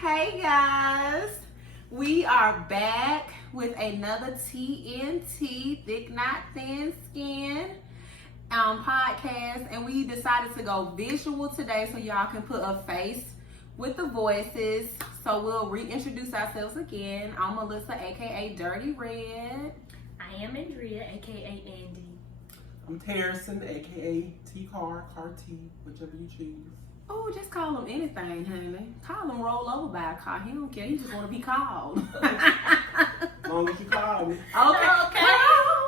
Hey guys, we are back with another TNT, Thick Not Thin Skin podcast, and we decided to go visual today so y'all can put a face with the voices. So we'll reintroduce ourselves again. I'm Melissa, a.k.a. DirtyRed. I am Andrea, a.k.a. Andi. I'm Terizon, a.k.a. TCarr, car T, whichever you choose. Oh, just call him anything, honey. Call him roll over by a car. He don't care. He just want to be called. As long as you call me. Okay. Call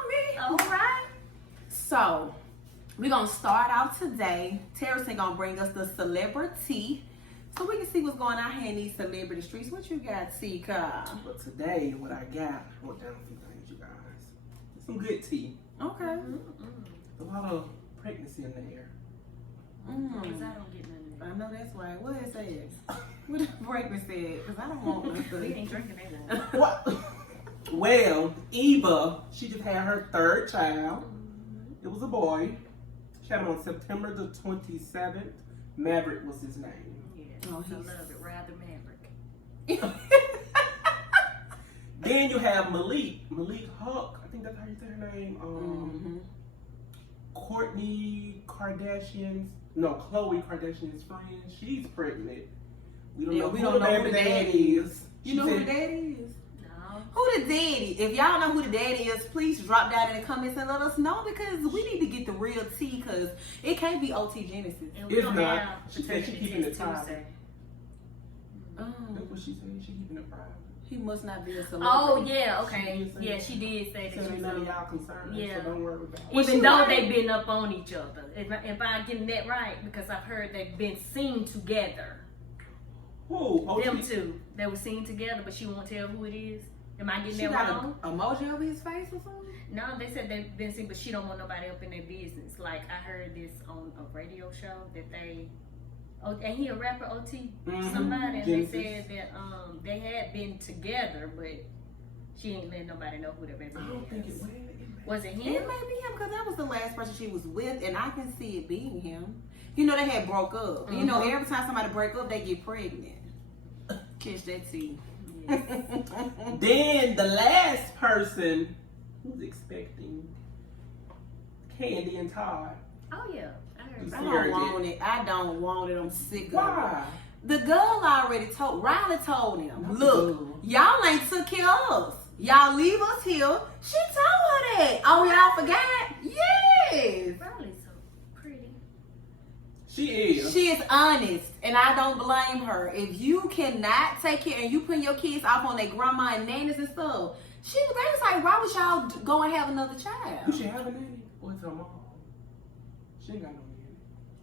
me. All right. So, we're going to start out today. Terizon going to bring us the celebrity. So we can see what's going on here in these celebrity streets. What you got, TCarr? But today, what I got, I wrote down a few things, you guys. Some good tea. Okay. A lot of pregnancy in the air. Because I don't get none of I know that's right. What it says? What the breakfast said? Because I don't want that. We nothing. ain't drinking that one. What? Well, Eva, she just had her third child. It was a boy. She had him on September the 27th. Maverick was his name. Yeah, Oh, I he's- love it. Rather Maverick. Then you have Malik Huck. I think that's how you say her name. Khloe Kardashian's friend. She's pregnant. We don't know who the baby daddy is. You know who the daddy is? No. Who the daddy? If y'all know who the daddy is, please drop down in the comments and let us know, because we need to get the real tea, because it can't be OT Genesis. And we If don't not, have she said she keeping it private. Tuesday. That's what she said. She keeping it private. He must not be a celebrity. Oh, yeah, She okay. did say Yeah, that. she did say So that. ain't none of y'all concerned. Yeah. So don't worry about it. Was she Even though right? they've been up on each other. If I'm getting that right, because I've heard they've been seen together. Who? OT? Them two. They were seen together, but she won't tell who it is. Am I getting She that got wrong? an emoji over his face or something? No, they said they've been seen, but she don't want nobody up in their business. Like, I heard this on a radio show that they, and he a rapper, OT, somebody, and Genesis. they said that they had been together, but she ain't let nobody know who the baby I don't think it is. was. Was it It him? may be him, because that was the last person she was with, and I can see it being him. You know, they had broke up. You know, every time somebody break up, they get pregnant. Catch that tea. Yes. Then the last person who's expecting Candy and Todd. Oh, yeah. I heard I about don't want it. I don't want it. I'm sick of it. Why? The girl already told, Riley told him, Not the look, girl. y'all ain't took care of us. Y'all leave us here. She told her that. Oh, y'all forgot? Yes. Riley's so pretty. She is. She is honest, and I don't blame her. If you cannot take care and you put your kids off on their grandma and nannies and stuff, they was like, why would y'all go and have another Who child? she have a nanny? Or it's her mom? She ain't got no nanny.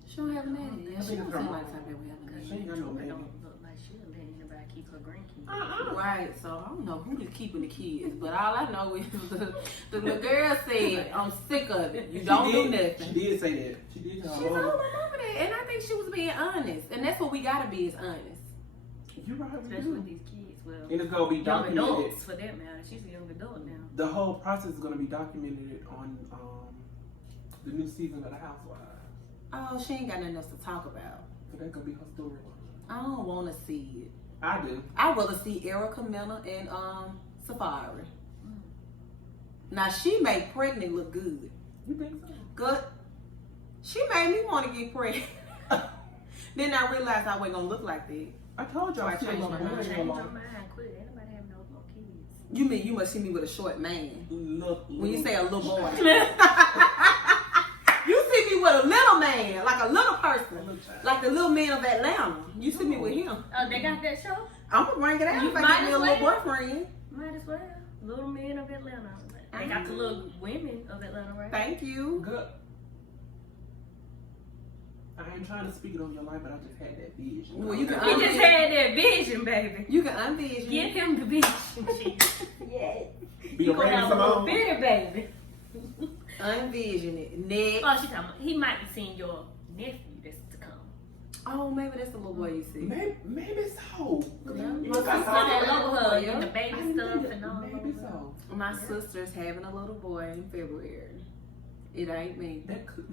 She don't have a nanny. I She think don't it's her seem mom. like somebody we have a Because She ain't got no baby. don't look like she'll let anybody keep her grandkids. nanny. Right, so I don't know who is keeping the kids, but all I know is the little girl said, I'm sick of it. You don't do She nothing. did say that. She did tell She her told mom. her mama that, and I think she was being honest, and that's what we gotta be, is honest. You right, we Especially with do. these kids. Well, And it's gonna be young documented. adults for that matter. She's a young adult now. The whole process is gonna be documented on the new season of The Housewives. Oh, she ain't got nothing else to talk about. So that could be her story. I don't want to see it. I do. I'd rather see Erica Mena and Safari. Now she made pregnant look good. You think so? Good. She made me want to get pregnant. Then I realized I wasn't gonna look like that. I told y'all I she changed ain't my gonna mind. marry Change no your more. mind quick. Anybody have no more kids. You mean you must see me with a short man? Look, When you say a little boy, you see me with a little man, like a little person, like the little man of Atlanta. You see me with him. Oh, they got that show? I'm gonna bring it out You if I might get me a as little well. boyfriend. Might as well. Little men of Atlanta. They got the little women of Atlanta, right? Thank you. good. I ain't trying to speak it on your life, but I just had that vision. Well, you can He just had that vision, baby. You can unvision. Give him the vision, Jesus. Yeah. be You a gonna have random a little Simone. bitty baby. Unvision it. Next. Oh, she talking about, he might be seeing your nephew that's to come. Oh, maybe that's the little boy you see. Maybe so. My Look, I sister saw had that. over her Yeah. and the baby I didn't stuff think and it- all. Maybe so. My Yeah. sister's having a little boy in February. It ain't me. That could.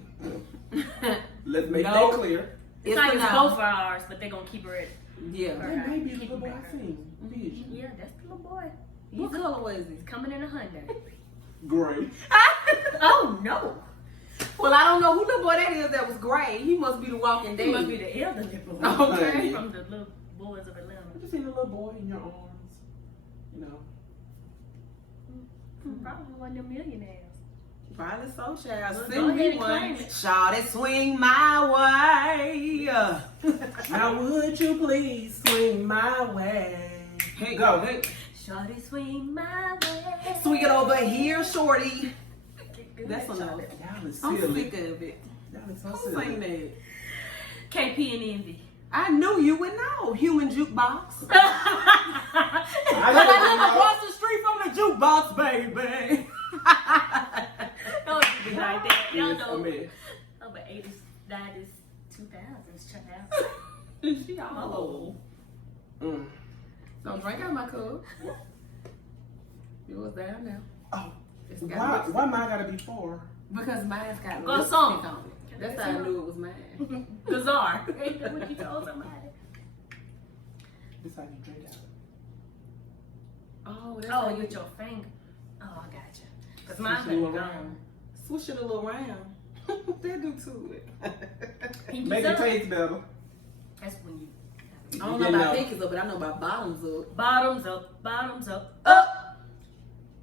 Let's make No. that clear. It's like it's both of ours, but they're gonna keep her at Yeah. That may be the little boy I seen. Vision. Yeah, that's the little boy. What color was he? He's coming in a Hyundai. Gray. Oh no! Well, I don't know who the boy that is that was gray. He must be the Walking Dead. He must be the elderly boy. Okay. From the little boys of Atlanta. I just seen a little boy in your arms. You know. Probably one of them millionaires. Probably so, child. Well, Send go ahead me and one. claim it. Shawty, swing my way. Now would you please swing my way? Hey, Go. Hey. Shorty swing my way. Swing it over here, shorty. Good That's night, enough. Shorty. Y'all is I'm silly. sick of it. Y'all is so Who silly. sang that? KP and Envy. I knew you would know. Human jukebox. I But didn't I live know. across the street from the jukebox, baby. Don't be like that. Y'all Yes, know. I mean, Over 80s, 90s, 2000s, child. She all old. mm. Don't drink out my cup. Yours down now. Oh, It's got why lipstick. mine gotta be 4? Because mine's got Go lipstick song. on it. That's how I knew it was mine. Bizarre. What you told somebody? This how you drink out. Oh, that's Oh, how you with your finger. Oh, I got you. Because mine's Switch it been around. gone. Switch it a little round. They do to it. Pinkies Make it up. taste better. That's when you. I don't know You about know. pinkies up, but I know about bottoms up. Bottoms up, bottoms up. Up!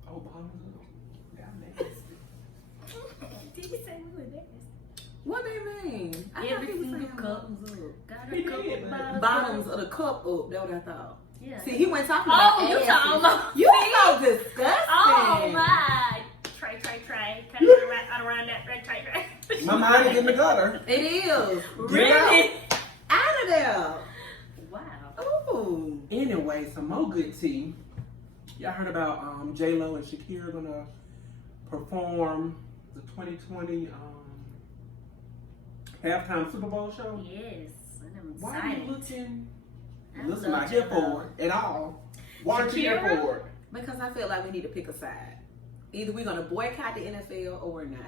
Oh, bottoms up. Y'all nasty. Did you say we were nasty? What they mean? I thought Every he was single saying cup. bottoms up. Got He a couple did, bottoms. Bottoms of the cup up. That's what I thought. Yeah. See, he went talking about Oh, you asses. talking about? You so disgusting. Oh my! Try. Kind of around that. Try. My mind is in the gutter. It is. Really? Out of there. Wow. Ooh. Anyway, some more good tea. Y'all heard about J-Lo and Shakira gonna perform the 2020 halftime Super Bowl show? Yes. And I'm Why are you excited. looking? I Listen, love not here J.Lo. for it at all. Why aren't you here Shakira? for it? Because I feel like we need to pick a side. Either we're gonna boycott the NFL or we're not.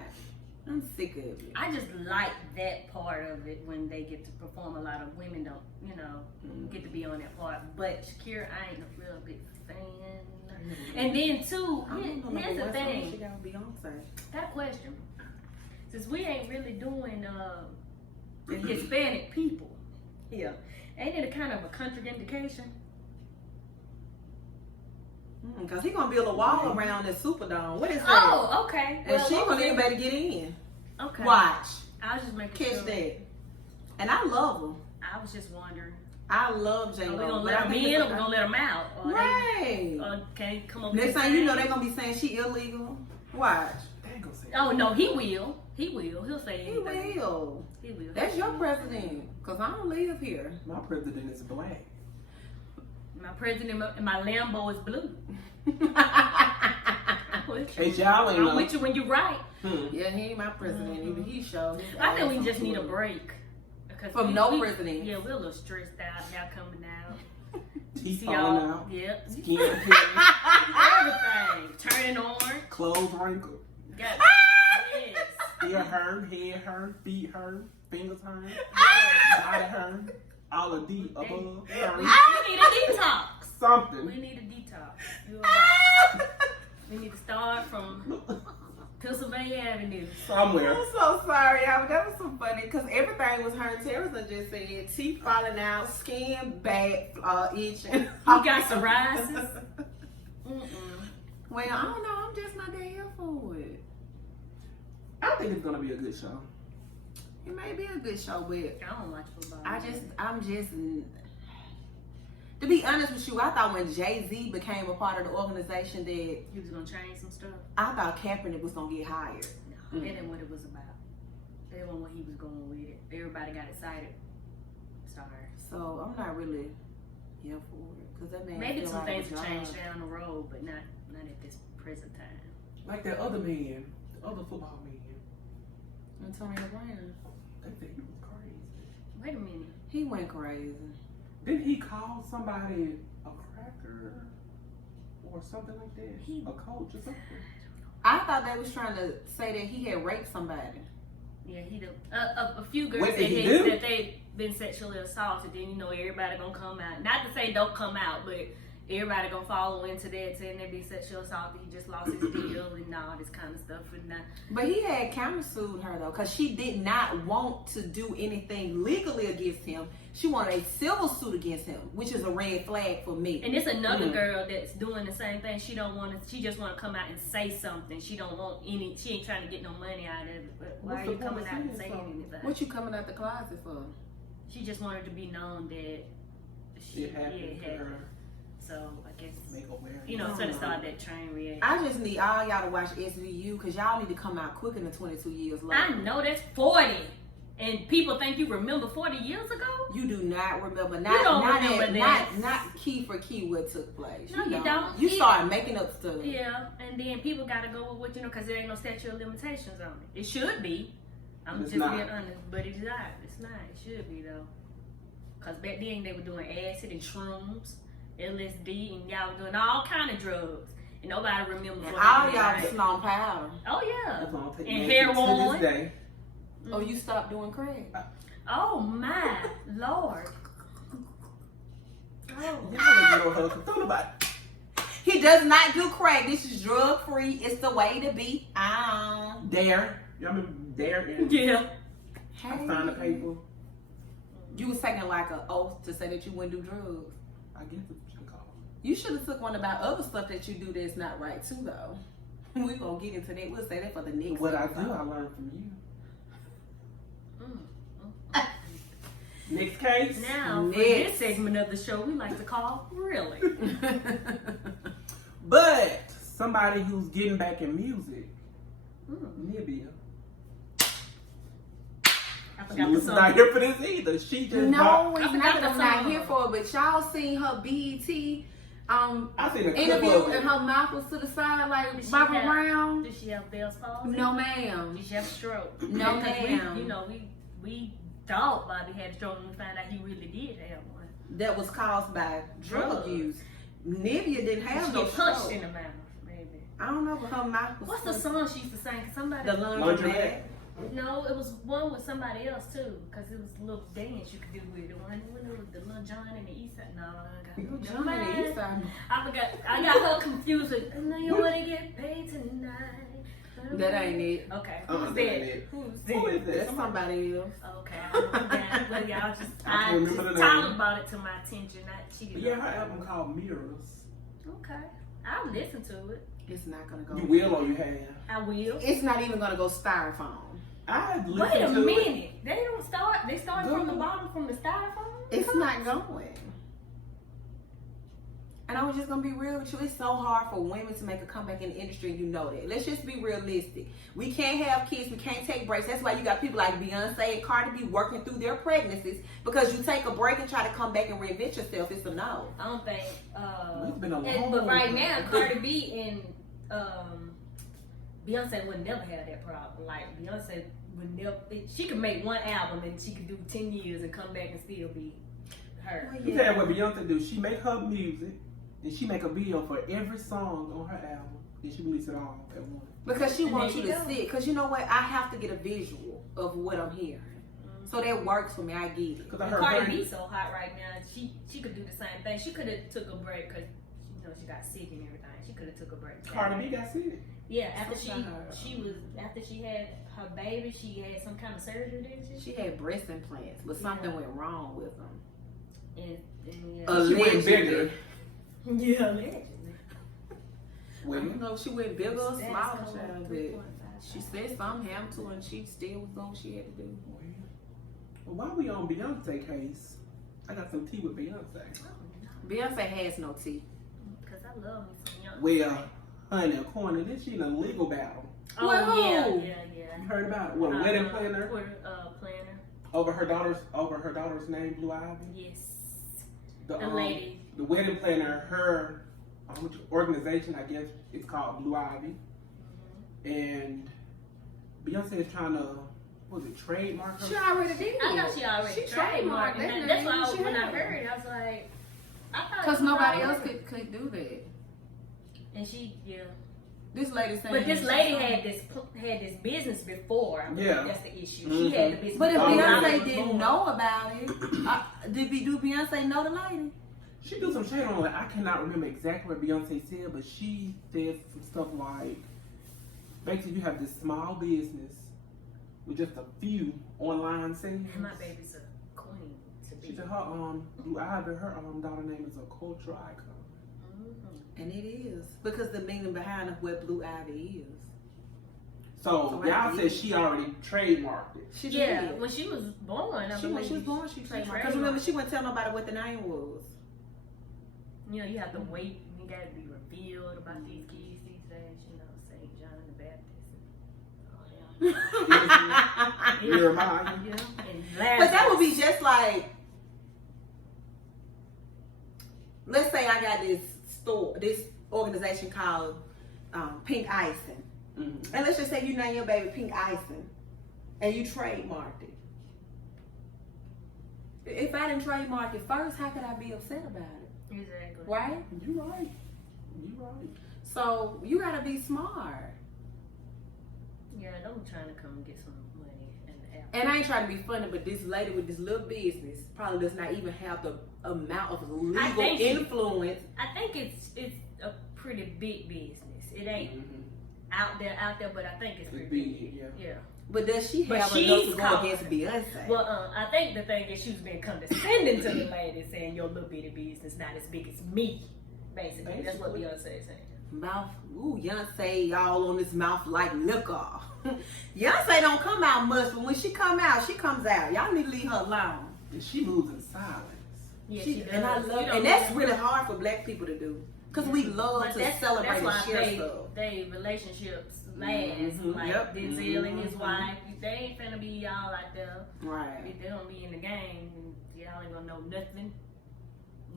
I'm sick of it. I just like that part of it when they get to perform. A lot of women don't, get to be on that part. But Shakira, I ain't a real big fan. And then too, I don't know here's the what song she thing. got with Beyonce. Got a question. Since we ain't really doing the Hispanic people here, ain't it a kind of a contraindication? Because he gonna build a wall around the Superdome. What is that? Oh, okay. And she gonna need anybody to get in. Okay. Watch. I was just making Catch sure. that. And I love him. I was just wondering. I love J-Lo. Are we gonna but let I them think in it's or we gonna let them out? Or Right. can they come up Next with thing you know, thing? they're gonna be saying she illegal. Watch. They ain't gonna say Oh no, he will. He will. He'll say He anything. will. He will. That's your president. Because I don't live here. My president is black. My president and my Lambo is blue. Hey, y'all ain't I'm know. with you when you're right. Yeah, he ain't my president. Even he showed. his I think ass we on just need a Twitter. break. Because From no president. Yeah, we're a little stressed out now coming out. Teeth See falling y'all. out. Yep. Skin peeling. Everything. Turning orange. Clothes wrinkled. Got yes. Ear hurt, head hurt, feet hurt, fingers hurt, Yes. body hurt, all of the above We hurt. need a detox. Something. We need a detox. You're right. We need to start from Pennsylvania Avenue. Somewhere. I'm so sorry, y'all, but that was so funny because everything was her. Terizon just said teeth falling out, skin bad, itching. You got psoriasis? Mm-mm. Well, I don't know. I'm just not that here for it. I think it's gonna be a good show. It may be a good show, but I don't watch football. I'm just. To be honest with you, I thought when Jay-Z became a part of the organization that He was gonna change some stuff. I thought Kaepernick was gonna get hired. No, that ain't what it was about. That wasn't what he was going with it. Everybody got excited. Sorry. So I'm not really here for it because that man. Maybe feel some like things a will change job. down the road, but not at this present time. Like that other man, the other football man. Antonio Brown. They said he was crazy. Wait a minute. He went crazy. Didn't he call somebody a cracker or something like that? He- A coach or something? I thought they was trying to say that he had raped somebody. Yeah, he did. A few girls What said did he do? that they been sexually assaulted, then you know everybody gonna come out. Not to say don't come out, but everybody gonna follow into that, saying they be sexually assaulted. He just lost his deal and all this kind of stuff. But he had countersued her though, because she did not want to do anything legally against him. She wanted a civil suit against him, which is a red flag for me. And it's another girl that's doing the same thing. She don't want to. She just want to come out and say something. She don't want any. She ain't trying to get no money out of it. But why are you coming out and saying anything? What you coming out the closet for? She just wanted to be known that It happened to her. So I guess Make aware. you know, so to start that train reaction. I just need all y'all to watch SVU because y'all need to come out quicker than 22 years later. I know that's 40, and people think you remember 40 years ago. You do not remember. You don't remember that. Not key for key what took place. No, you don't. You started making up stuff. Yeah, and then people got to go with what you know, because there ain't no statute of limitations on it. It should be. I'm just being honest, but it's not. It's not. It should be though, because back then they were doing acid and shrooms, LSD, and y'all were doing all kind of drugs, and nobody remembers. And what all they did, y'all right? was on powder. Oh yeah, That's gonna take and me heroin. to this day. Oh, you stopped doing crack? Oh my lord. Oh. Y'all don't know her. Thought about it. He does not do crack. This is drug free. It's the way to be. Dare. Y'all remember Dare? Yeah. I signed the paper. You was taking like an oath to say that you wouldn't do drugs. I guess it's what you call it. You should have took one about other stuff that you do that's not right too, though. We gonna get into that. We'll say that for the next. What I episode. do, I learned from you. Mm. Next case. Now, for this segment of the show, we like to call Really. But somebody who's getting back in music, Nibia. I She forgot the was song. not here for this either. She just No, I it's forgot not the that I'm not song. here for it, but y'all seen her BET I seen a clip interview of it. and her mouth was to the side like Did she Bobby have- Brown. Did she have Bell's palsy? No, ma'am. Did she have a stroke? No, Because ma'am. We, you know, we thought Bobby had a stroke and we found out he really did have one. That was caused by drug Drugs. use. Nivea didn't have She no get punched stroke. in the mouth, maybe. I don't know, but her mouth was. What's the song she used to sing? 'Cause somebody. The laundromat. No, it was one with somebody else too, because it was a little dance you could do with it. When it was the Little John and the East Side. No, I got Little never John and the mind. East Side. I forgot. I got her confused with. I know you want to get paid tonight. That ain't it. Okay. Uh-uh, Who's that that? ain't it. Who's Who is that? that? That's somebody else. Okay. I don't know that. Well, y'all just. I I can't just remember the Tyler name. brought it to my attention. She But didn't yeah, know. her album called Mirrors. Okay. I'll listen to it. It's not gonna go. You will or you have? I will. It's not even gonna go styrofoam. I listened Wait a to minute. it. They don't start. They start from the bottom, from the styrofoam. It's not going. And I was just gonna be real with you. It's so hard for women to make a comeback in the industry, and you know that. Let's just be realistic. We can't have kids. We can't take breaks. That's why you got people like Beyonce and Cardi B working through their pregnancies, because you take a break and try to come back and reinvent yourself. It's a no. I don't think. It's been a long But right time. now, Cardi B and Beyonce would never have that problem. Like Beyonce would never. She could make one album and she could do 10 years and come back and still be her. You tell what Beyonce do. She make her music, then she make a video for every song on her album. Then she release it all at once. Because she And wants there you you to go. see it. Because you know what? I have to get a visual of what I'm hearing. So that works for me. I get it. Cause I And heard Cardi her. B so hot right now. She could do the same thing. She could have took a break because she got sick and everything. She could have took a break. Cardi B got sick. Yeah, after Something she had her baby, she had some kind of surgery, didn't she? She had breast implants, but something went wrong with them. And yeah. She went Allegedly. bigger. Yeah, allegedly. I Women. don't know if she went bigger or That's smaller, cold, child, 3.5. but she said something happened to her and she still was doing what she had to do. Well, while we on Beyonce case, I got some tea with Beyonce. Beyonce has no teeth. Because I love me some young. Well, honey, according to this, she in a legal battle. Oh, Well, yeah. You heard about it? What, a wedding planner Planner. over her daughter's name, Blue Ivy. Yes. The lady. the wedding planner, her which organization I guess it's called Blue Ivy, and Beyonce is trying to trademark her. She already did. I thought she already She trademarked that name. That's why She when I had. heard it, I was like, I thought. Because it was nobody already. else could do that. And she, yeah. This lady saying. But this lady had this business before. I believe that's the issue. She had the business. But if before. Beyonce didn't know about it, do Beyonce know the lady? She do some shade on it. I cannot remember exactly what Beyonce said, but she said some stuff like, basically, you have this small business with just a few online sales. And my baby's a queen to be. She said her Blue Ivy, her daughter name is a cultural icon. And it is because the meaning behind of what Blue Ivy is. So y'all said she already trademarked it. She did. When she was born. When she was born, she trademarked. Because remember, she wouldn't tell nobody what the name was. You know, you have to wait. You got to be revealed about these kids these days. You know, St. John the Baptist. Jeremiah. But that would be just like, let's say I got this organization called Pink Icing. Mm-hmm. And let's just say you name your baby Pink Icing and you trademarked it. If I didn't trademark it first, how could I be upset about it? Exactly. Right? You're right. So you gotta be smart. Yeah, I'm trying to come and get some money in the app. And I ain't trying to be funny, but this lady with this little business probably does not even have the amount of legal influence. I think it's a pretty big business. It ain't out there, but I think it's pretty big. Yeah. But does she have enough to go against Beyonce? Well, I think the thing is she's been condescending to the lady, saying your little bitty business not as big as me. Basically. That's what Beyonce is saying. Mouth, Beyonce all on his mouth like liquor. Beyonce don't come out much, but when she come out, she comes out. Y'all need to leave her alone. And she moves in silence. Yeah, she does. And I love, and that's really hard for black people to do, because we love to celebrate and share stuff. They relationships last, like Denzel and his wife. They ain't finna be all out there. Right. If they don't be in the game, and y'all ain't gonna know nothing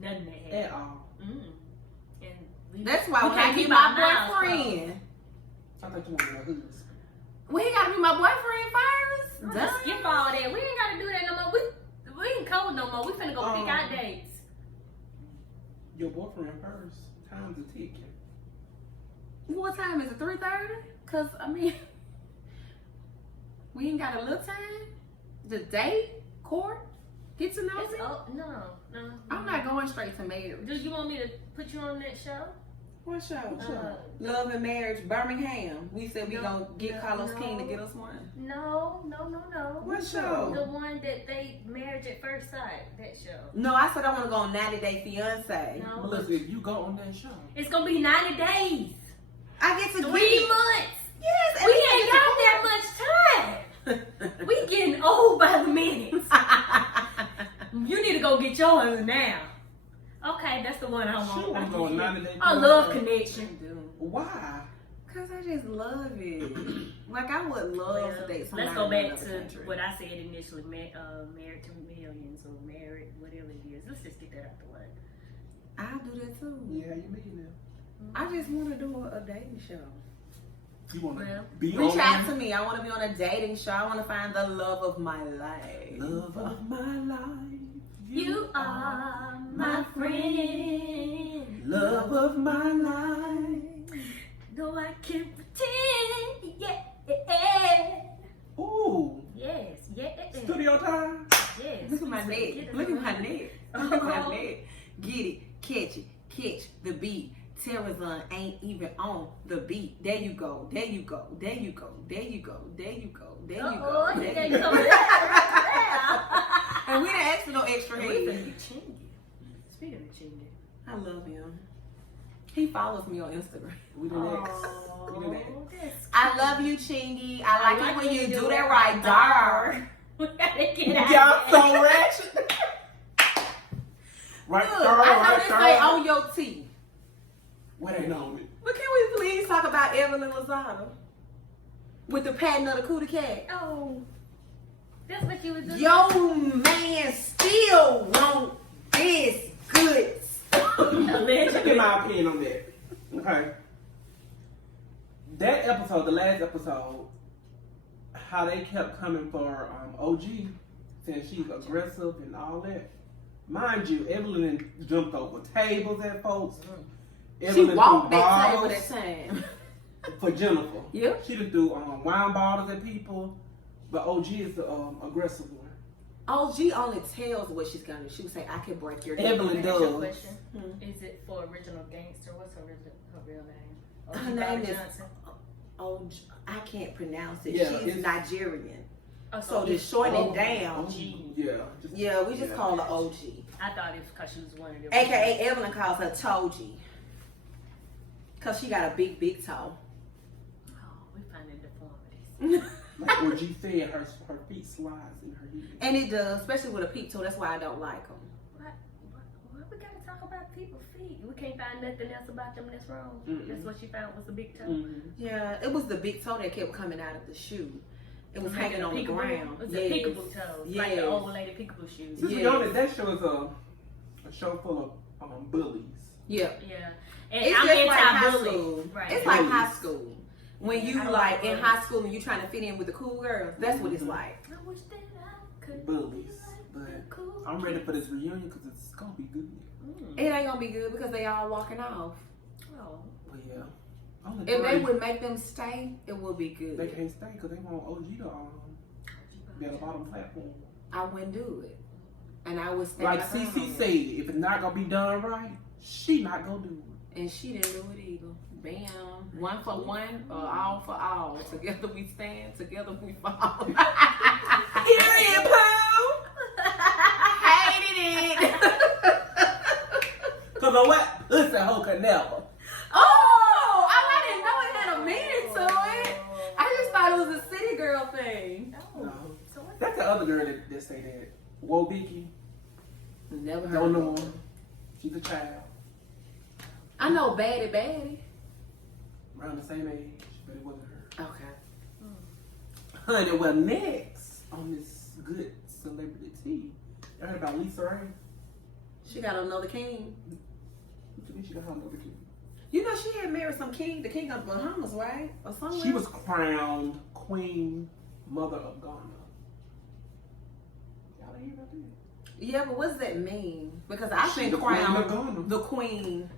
that happened. At all. And that's why when I get my boyfriend, I thought you wanted a husband. Well, he gotta be my boyfriend first. Let's skip all that. We ain't gotta do that no more. We ain't cold no more. We finna go pick our dates. Your boyfriend first. Time's a ticking. What time is it? 3:30? Cause I mean, we ain't got a little time. The date, court, get to know me. No. I'm not going straight to marriage. Do you want me to put you on that show? What show? Love and Marriage, Birmingham. We said we gonna get Carlos King to get us one. No. What show? The one that they Marriage at First Sight. That show. No, I said I want to go on 90 Day Fiance. No. Melissa, if you go on that show, it's gonna be 90 days. I get to 3 months. Yes, we ain't got that much time. We getting old by the minutes. You need to go get yours now. Okay, that's the one I want. She want to go on 90 Day I love Connection. Why? Because I just love it. Like, I would love to date somebody. Let's go back to what I said initially, Married to Millions or Married, whatever it is. Let's just get that out the way. I'll do that too. Yeah, you mean that. I just want to do a dating show. You want to be Reach out to me. I want to be on a dating show. I want to find the love of my life. Love of my life. You are my friend. Love of my life. Though I can't pretend. Yeah. Ooh. Yes. Studio time. Yes. Look at my neck. Look at my neck. Look at my neck. Get it. Catch it. Catch the beat. Terizon ain't even on the beat. There you go. There you go. There you go. There you go. There you go. There you go. There you go. And we didn't ask for no extra head. Speaking of Chingy, I love him. He follows me on Instagram. We didn't ask. I love you, Chingy. I like it when you do that right, dar. We gotta get out. Y'all so ratchet. Right, Look, I know this say on your teeth. What ain't on it? But can we please talk about Evelyn Lozada with the patent of the cootie cat? Oh, that's what you was doing. Yo, man, still want this good stuff. Let me get my opinion on that. Okay. That episode, the last episode, how they kept coming for OG, saying she's aggressive and all that. Mind you, Evelyn jumped over tables at folks. She walked that table that time. For Jennifer. Yeah. She done threw wine bottles at people, but OG is the aggressive one. OG only tells what she's gonna do. She would say, I can break your neck. Evelyn Can I ask you a does. question? Is it for original gangster? What's her real name? Her name is OG. I can't pronounce it. Yeah, She's Nigerian. Oh, So to shorten it down, Yeah. We just call her OG. I thought it was because she was one of them. a.k.a. Evelyn calls her Toji. Because she got a big, big toe. Oh, we finding deformities. Like OG said, her feet slides in her heels. And it does, especially with a peep toe. That's why I don't like them. What we gotta talk about people's feet? We can't find nothing else about them that's wrong. That's what she found was the big toe. Yeah, it was the big toe that kept coming out of the shoe. It was hanging on the ground. It was a peekaboo toe, like the old lady peekaboo shoes. To be honest, that show is a show full of bullies. Yeah. Yeah. And It's I'm just like high anti-bully. school. Right. It's like high school. When you I like in bullies. high school and you trying to fit in with the cool girls, that's what it's like. I wish that I could Bullies. be like the But cool I'm ready for this reunion because it's gonna be good. It ain't gonna be good because they all walking off. Oh. But yeah, only If they three. would make them stay, it would be good. They can't stay because they want OG to be at the bottom platform. I wouldn't do it, and I would stay. Like up on CC it. said, if it's not gonna be done right, she not gonna do it. And she didn't do it either. Bam. One for one or all for all. Together we stand, together we fall. Period, Pooh. Hated it. Cause of what? Listen, hoe could never. Oh, I didn't know it had a meaning to it. I just thought it was a city girl thing. No. So what? That's the other girl that say that. Whoa, Vicky. Never heard Don't of know her. her. She's a child. I know Baddie. Around the same age, but it wasn't her. Okay. Honey, well, next on this good celebrity tea, I heard about Lisa Ray. She got another king. What you mean she got her another kid? You know she had married some king, the king of Bahamas, right? Or somewhere. She was crowned Queen Mother of Ghana. Y'all ain't hear about that? Yeah, but what does that mean? Because I've She been the queen of crowned Ghana. the queen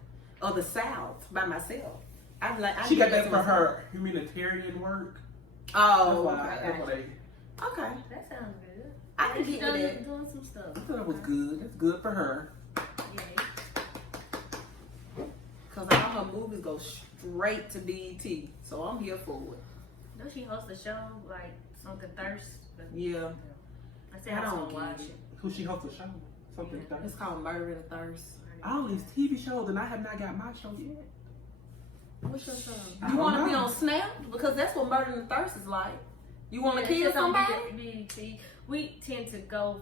of the South by myself. I'm like, She got that for her humanitarian work. Oh, That's okay. why they. Okay. That sounds good. I can She's get with that. doing some stuff. I thought that was good. That's good for her. Yeah. Because all her movies go straight to BET. So I'm here for it. Don't she host a show like something Thirst? Yeah. I said I I don't don't get watch it. it. Who she hosts a show? Something Yeah. It's called Murder and Thirst. all these TV shows, and I have not got my show yet. What's your show? I You don't want to be know. on Snap? Because that's what Murder and Thirst is like. You want to Yeah, kill it's on somebody? BET. We tend to go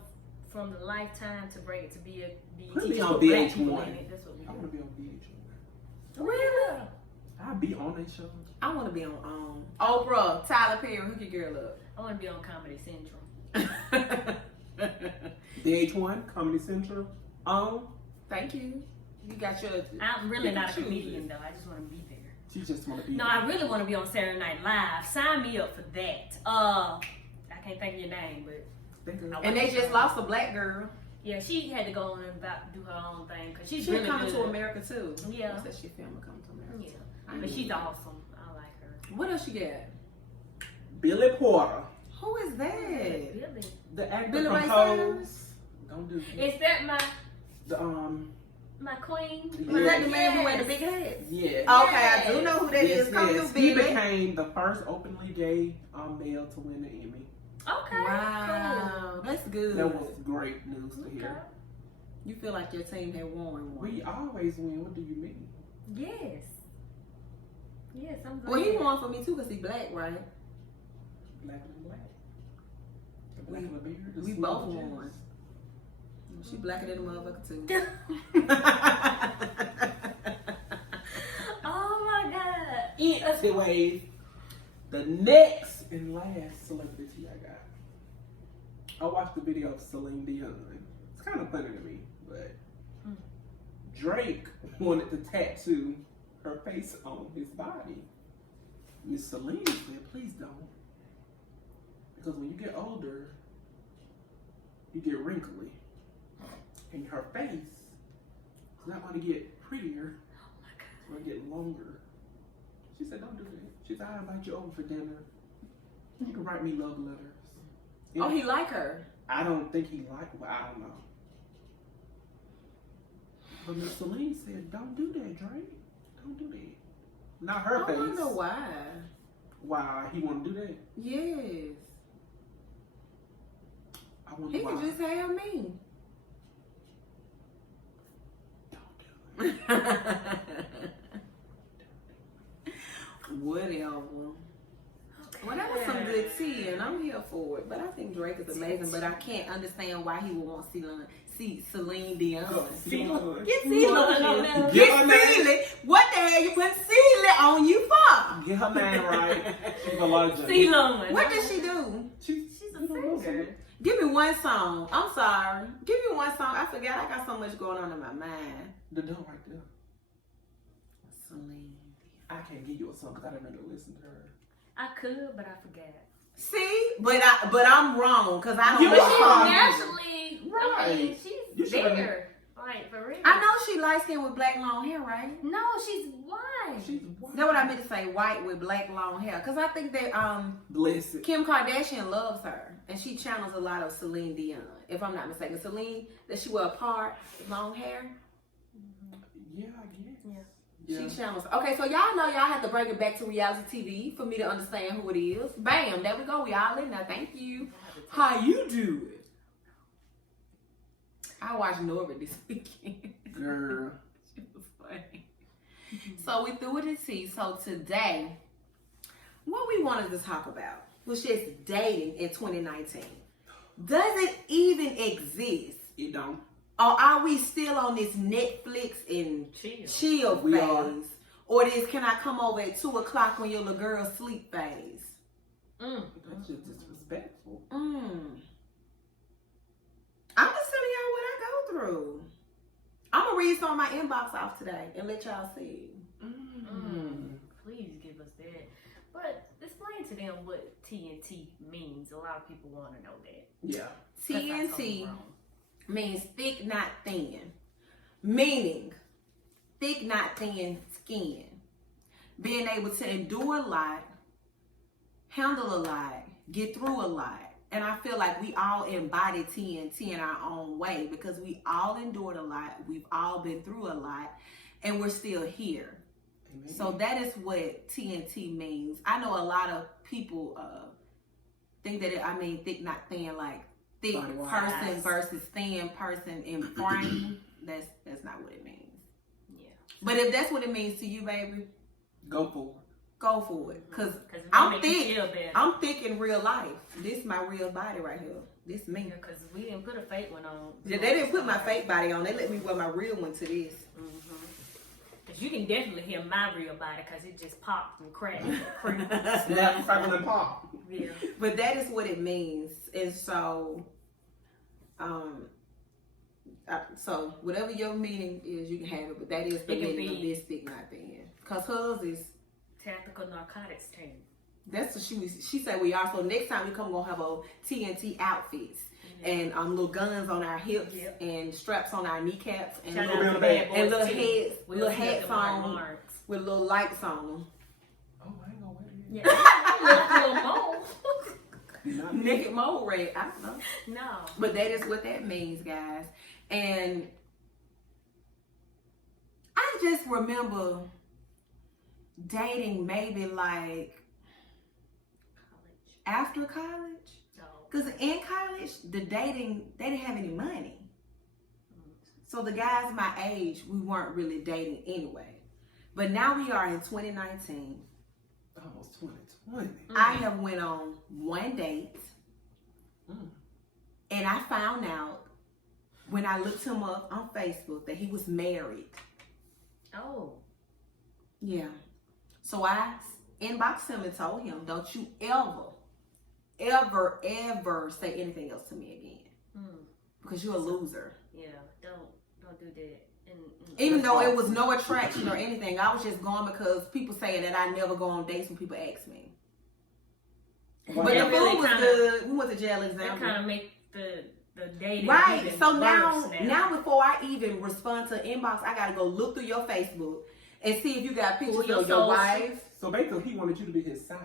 from the Lifetime to bring it to BET. Put me Just on put black people VH1. in it. That's what we I want do. to be on VH1. Really? I'll be on that show. I want to be on Oprah, Tyler Perry, hook your girl up. I want to be on Comedy Central. VH1, Comedy Central. Thank you. You got your. I'm really You not a can choose comedian it. though. I just want to be there. She just want to be. No, I really want to be on Saturday Night Live. Sign me up for that. I can't think of your name, but And they just lost a black girl. yeah, she had to go on and do her own thing because she's She's really coming good. to America too. Yeah. Said she filming coming to America. Yeah, but she's awesome. I like her. What else you got? Billy Porter, Who is that? Really? the actor Billy Ray composed. Cyrus? Don't do it. Is that The my queen? Was that the man who Yes. had the big head? yeah. Okay, I do know who that is. Come yes. through, He Billy. became the first openly gay male to win the Emmy. Okay. Wow, that's good. That was great news to Cool. Okay. hear. You feel like your team had won one. We always win. What do you mean? Yes. Yes, I'm glad. Well, he won for me too because he black, right? Black and black. The black and the beard. the We smooth both jazz. won. She blacker than a motherfucker too. Oh my God. Anyways, the next and last celebrity I got. I watched the video of Celine Dion. It's kind of funny to me, but Drake wanted to tattoo her face on his body. Miss Celine said, please don't. Because when you get older, you get wrinkly. And her face is not going to get prettier. Oh my God. It's going to get longer. She said, don't do that. She said, I'll invite you over for dinner. You can write me love letters. Oh, he like her. I don't think he liked. Well, I don't know. But Miss Celine said, don't do that, Drake. Don't do that. Not her face. I wonder why. Why he want to do that? Yes. I wonder He why. can just have me. Don't do it. Whatever. Well, that was some good tea, and I'm here for it. But I think Drake is amazing, but I can't understand why he would want Celine Dion. Celine. Get Celine on there. Get Get her name. Celine. What the hell you put Celine on you for? Get her name right. She's a legend. Celine. What did she do? She's a singer. Give me one song. I'm sorry. Give me one song. I forgot. I got so much going on in my mind. The dope right there. Celine. I can't give you a song because I didn't really listen to her. I could, but I forgot. See, but I'm wrong because I don't You know. are her fine. Naturally, Right. I mean, You she's should've- there. Like, for real. I know she light skinned with black long hair, right? No, she's white. She's white. That's what I meant to say, white with black long hair. Because I think that Bless it. Kim Kardashian loves her. And she channels a lot of Celine Dion, if I'm not mistaken. Celine, that she wear apart, long hair. Yeah, I guess. Yeah. Yeah. She channels. Okay, so y'all know y'all have to bring it back to reality TV for me to understand who it is. Bam, there we go. We all in there. Thank you. How you do it? I watched Norbert this weekend. Girl. It was funny. So we threw it in tea. So today, what we wanted to talk about was just dating in 2019. Does it even exist? It don't. Or are we still on this Netflix and chill We phase? are. Or this can I come over at 2 o'clock when your little girl sleep phase? That's just disrespectful. I'm just telling y'all what I go through. I'm going to read some of my inbox off today and let y'all see. Please give us that. But explain to them what TNT means. A lot of people want to know that. Yeah. TNT means thick, not thin. Meaning, thick, not thin skin. Being able to endure a lot, handle a lot, get through a lot. And I feel like we all embody TNT in our own way because we all endured a lot. We've all been through a lot. And we're still here. Amen. So that is what TNT means. I know a lot of people think that thick, not thin, like thick Body-wise. person versus thin person in frame. That's not what it means. Yeah. But if that's what it means to you, baby, Go for it. go for it. Cause it I'm make you thick. feel better. I'm thick in real life. This is my real body right here. This me. Yeah, because we didn't put a fake one on. They didn't put my fake body on. They let me wear my real one to this. Because you can definitely hear my real body because it just popped and cracked. Snap, crackle, and pop. Yeah. But that is what it means. And so, so whatever your meaning is, you can have it. But that is the It can meaning of be- this thick, not thin. Cause hers is. Tactical narcotics team. That's what she said we are. So next time we come, we're gonna have a TNT outfits and little guns on our hips and straps on our kneecaps and Shout little, out to Bad Boys and little too. heads, We'll little see what hats the mark on marks. with little lights on them. Oh, I ain't gonna wear that. Yeah. Not me. Naked mole red. I don't know. No. But that is what that means, guys. And I just remember dating maybe like after college. No. Because in college, the dating, they didn't have any money. So the guys my age, we weren't really dating anyway. But now we are in 2019. Almost 2020. I have went on one date. And I found out when I looked him up on Facebook that he was married. Oh. Yeah. So I inboxed him and told him, don't you ever say anything else to me again. Because you're a loser. Yeah. Don't do that. Even though it was no attraction or anything, I was just going because people say that I never go on dates when people ask me. Wow. But the That really food was kinda- good. We went to jail That example. kind of make the dating Right. even So worse now before I even respond to an inbox, I gotta go look through your Facebook and see if you got pictures your of your social. wife, So basically, he wanted you to be his side.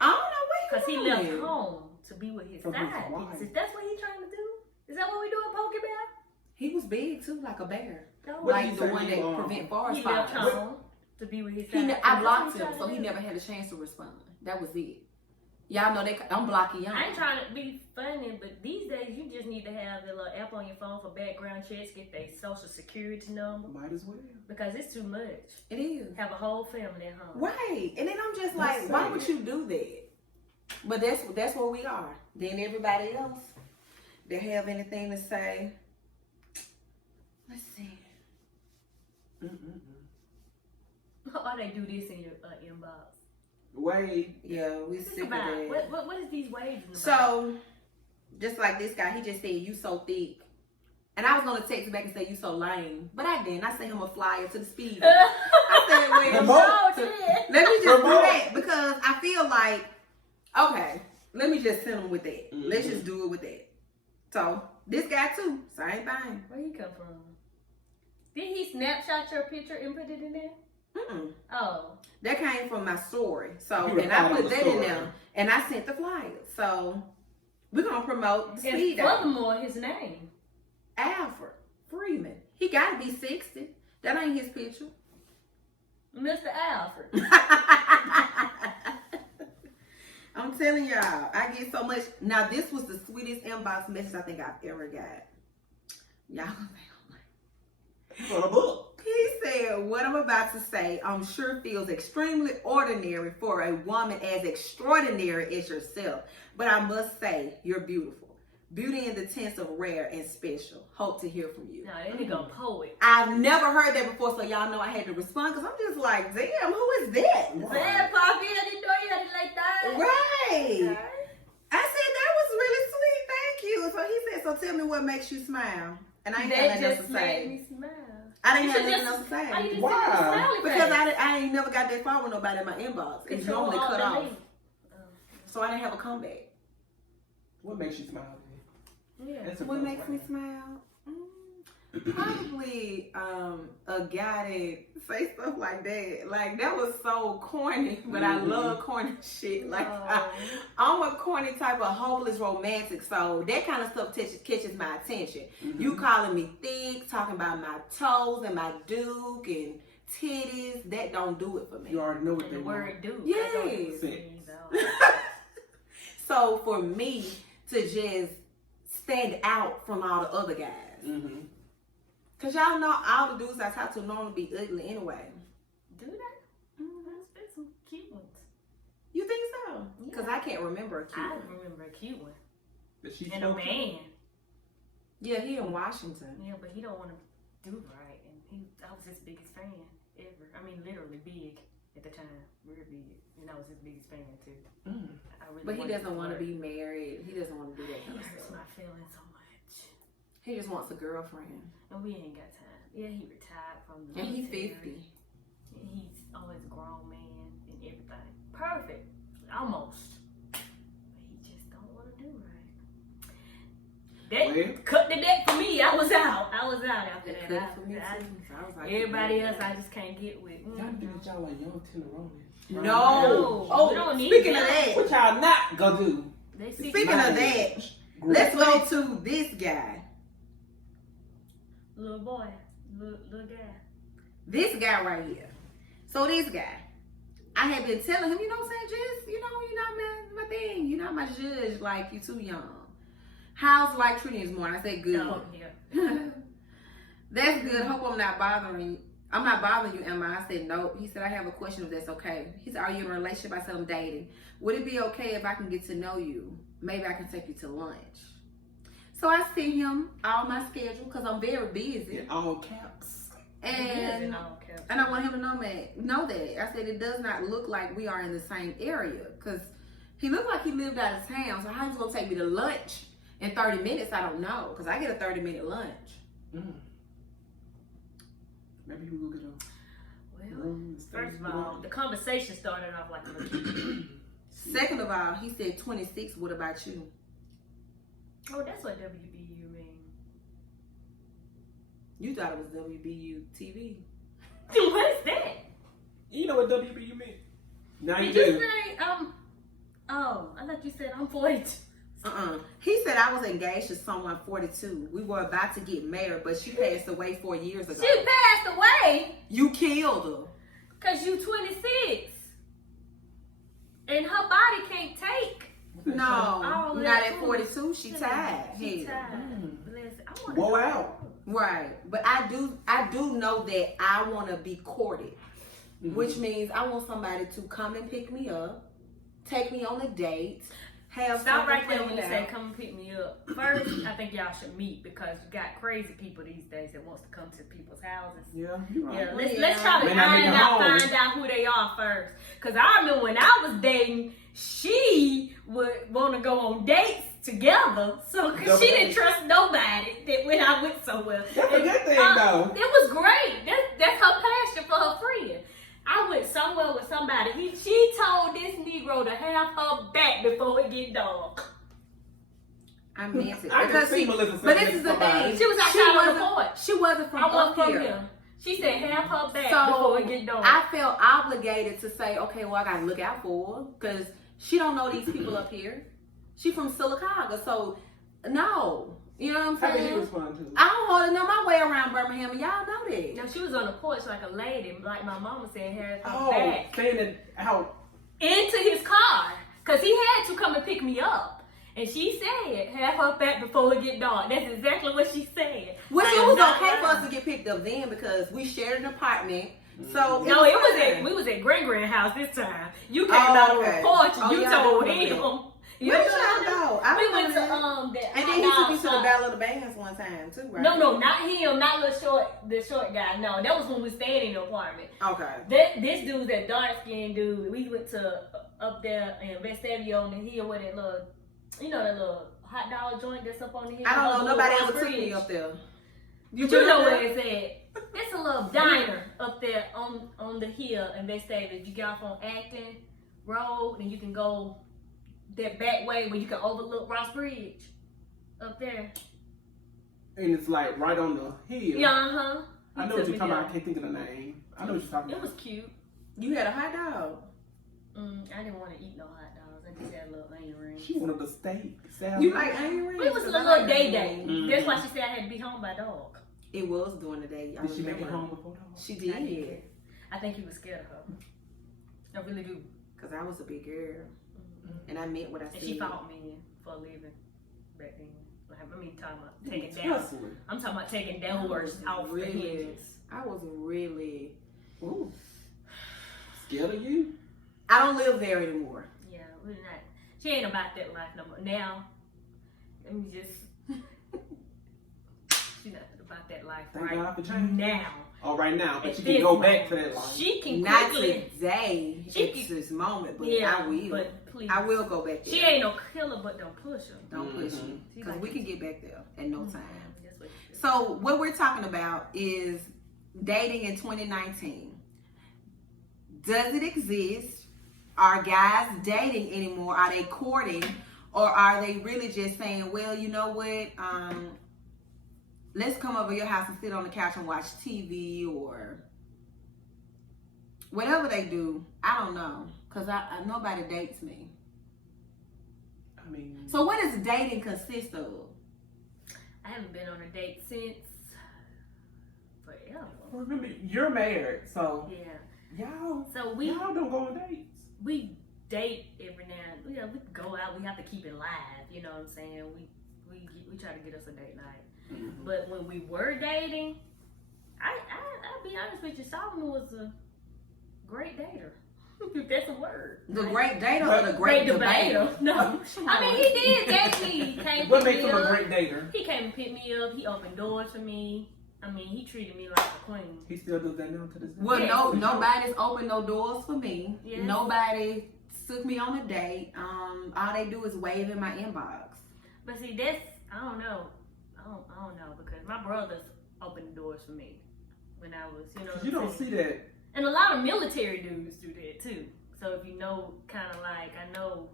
I don't know Because what he doing. left home to be with his From his side wife. piece. Is that what he trying to do? Is that what we do at Pokeball? He was big too, like a bear. No. What Like did the he one say? that prevent forest He left fires. home to be with his He side. I That's blocked what him, trying so to he do. never had a chance to respond. That was it. Y'all know I'm blocking y'all. I ain't trying to be funny, but these days you just need to have the little app on your phone for background checks, get their social security number, Might as well. because it's too much. It is. Have a whole family at home. Right. And then I'm just That's like, why sad. would you do that? But that's where we are. Then everybody else that have anything to say. Let's see. Or they do this in your inbox. Wait. Yeah, we What's sick of about? that. What is these waves about? So, just like this guy, he just said, you so thick. And I was going to text back and say, you so lame. But I didn't. I sent him a flyer to the speed. I said, well, Promote. let me just do Promote. that. Because I feel like, okay, let me just send him with that. Mm-hmm. Let's just do it with that. So, this guy too, same thing. Where he come from? Did he snapshot your picture and put it in there? Mm-mm. Oh. That came from my story. So, You and I replied put on the that in story. there. And I sent the flyer. So, we're going to promote the And speed dial. furthermore, his name. Alfred Freeman. He got to be 60. That ain't his picture. Mr. Alfred. I'm telling y'all, I get so much. Now, this was the sweetest inbox message I think I've ever got. Y'all gonna think I'm like, For the book. he said, what I'm about to say, I'm sure feels extremely ordinary for a woman as extraordinary as yourself. But I must say, you're beautiful. Beauty in the sense of rare and special. Hope to hear from you. No, that nigga a poet. I've never heard that before, so y'all know I had to respond because I'm just like, damn, who is that? Man, Poppy, I didn't know you had it like that. Right. Okay. I said, that was really sweet. Thank you. So he said, so tell me what makes you smile. And I ain't got That nothing else just to made say. me smile. I didn't You have should nothing just- else to Why you say. just Why? send me a smiley Because face? I ain't never got that far with nobody in my inbox. It's Control normally alt cut off. delete. So I didn't have a comeback. What makes you smile? Yeah. That's a What tough makes me one. smile? Probably a guy that say stuff like that. Like that was so corny, but I love corny shit. Like I'm a corny type of hopeless romantic, so that kind of stuff catches my attention. You calling me thick, talking about my toes and my duke and titties, that don't do it for me. You already know what And they the want. word do. Yes. That's all it means, though. So for me to just stand out from all the other guys. Mm-hmm. Cause y'all know all the dudes I talk to normally be ugly anyway. Do that? There's some cute ones. You think so? Yeah. Cause I can't remember a cute I one. remember a cute one. But she And a spoke to- man. Yeah, he in Washington. Yeah, but he don't want to do right. And I was his biggest fan ever. I mean, literally big at the time. Real big. And I was his biggest fan too. Mm. I really But he wanted doesn't want to flirt. be married. He doesn't want to do that He kind of hurts stuff. my feelings so much. He just wants a girlfriend. And we ain't got time. Yeah, he retired from the And he's military. 50. And he's always a grown man and everything. Perfect. Almost. But he just don't want to do right. That Well. cut the deck for me. I was out. After It that. could for me too. So I was like, Everybody else I just can't get with. Y'all do what y'all like young tenderoni. No. No, Oh, we don't need speaking of that. that, What y'all not gonna do? They see speaking of that, let's go to this guy. little boy, little guy. This guy right here. So this guy, I had been telling him, you know what I'm saying, just, you know, you're not my thing. You're not my judge. Like, you too young. How's life treating you this morning? I said, good. Oh, yeah. That's good. Hope I'm not bothering you. I'm not bothering you, am I? I said, nope. He said, I have a question if that's okay. He said, are you in a relationship? I said, I'm dating. Would it be okay if I can get to know you? Maybe I can take you to lunch. So I sent him all my schedule because I'm very busy. In all caps. And I want him to know that. I said, it does not look like we are in the same area because he looked like he lived out of town. So how he's going to take me to lunch in 30 minutes, I don't know because I get a 30-minute lunch. Mm. Maybe we will get a Well, room and stay first of with all, us. the conversation started off like a little. Second of all, he said 26. What about you? Oh, that's what WBU mean. You thought it was WBU TV. What is that? You know what WBU meant? Now you Did do. you say oh, I thought you said I'm 42. He said I was engaged to someone 42. We were about to get married, but she passed away 4 years ago. She passed away You killed her. because you 26. And her body can't take. No, All not that at food. 42. She tired. She Hell. tired. Listen, I wanna Whoa go. out. Right, but I do know that I want to be courted, which means I want somebody to come and pick me up, take me on a date, have Stop something right there when you planned say out. come and pick me up. First, I think y'all should meet because you got crazy people these days that wants to come to people's houses. Yeah, you're right. Yeah, let's Yeah. try to May not make it home. find out who they are first. Cause I remember when I was dating, she would want to go on dates together. So cause she didn't trust nobody that when I went somewhere. That's a good thing, though. It was great. That's her passion for her friend. I went somewhere with somebody. She told this Negro to have her back before it get dark. I meant it I can because see Melissa but saying this is the somebody. thing. She was outside on the porch. She wasn't from I was up from here. here. She said have her back So before it get dark. I felt obligated to say, okay, well I gotta look out for her because she don't know these people up here. She from Silicaga, so no, you know what I'm How did he saying? respond to it? I don't hardly know my way around Birmingham, and y'all know that. Now she was on the porch like a lady, like my mama said, have her Oh, back saying it out. into his car, cause he had to come and pick me up, and she said, "Have her back before it get dark." That's exactly what she said. Which I it am was not okay for lying. us to get picked up then because we shared an apartment. So No, it was fine. we was at Grand house this time. You came Oh, out on okay. the porch and Oh, you yeah, I told do him. remember You Where know y'all what go? I We remember went to that. that And hot then he took dog me to the shop. Battle of the Bands one time too, right? No, not him, not the short guy. No, that was when we stayed in the apartment. Okay. This dude, that dark skinned dude, we went to up there in Vestavia on the hill where that little, that little hot dog joint that's up on the hill. I don't know. Nobody ever Fridge. took me up there. You been know up where there? it's at. It's a little diner up there on the hill in Vestavia. You get off on Acton Road and you can go that back way where you can overlook Ross Bridge up there. And it's like right on the hill. Yeah, uh-huh. I know what you're talking about. I can't think of the name. I know what you're talking It about. was cute. You had a hot dog. I didn't want to eat no hot dogs. I just had a little onion rings. She wanted the steak. Salad. You like onion rings? It was a 'Cause I little like day onion day. rings. That's why she said I had to be home by dark. It was during the day. I Did she make it remember. home before that? She I did. did. I think he was scared of her. I really do. Because I was a big girl. And I meant what I said. And she fought me for a living back then. Like, talking about taking down. Tussling. I'm talking about taking doors off the hinges. I was really. Ooh. Scared of you? I don't live there anymore. Yeah, we're not. She ain't about that life no more. Now, let me just. She's not about that life Thank right God for change. now. Oh, right now. But At you can this go moment. back to that life. She can Not quickly. today. She It's can- this moment, but Yeah, I will. but please. I will go back there. She ain't no killer, but don't push her. Don't push Mhm. me. She Because like we it. can get back there in no time. That's what she said. So what we're talking about is dating in 2019. Does it exist? Are guys dating anymore? Are they courting? Or are they really just saying, well, you know what? Let's come over your house and sit on the couch and watch TV or whatever they do. I don't know. Because I nobody dates me. I mean, So what does dating consist of? I haven't been on a date since forever. remember, you're married, so Yeah. y'all So don't go on dates. we date every now and then. We go out. We have to keep it live. You know what I'm saying? We try to get us a date night. Mm-hmm. But when we were dating, I'll be honest with you, Solomon was a great dater. If that's a word. The great dater or the great debater? No. I mean, he did date me. He came What pick makes me him a up. great dater? He came and picked me up. He opened doors for me. I mean, he treated me like a queen. He still does that now to this day. Well, Yes. nobody's opened no doors for me. Yes. Nobody took me on a date. All they do is wave in my inbox. But see, I don't know. I don't know because my brothers opened doors for me when I was, You don't see that. And a lot of military dudes do that too. So if you know, kind of like, I know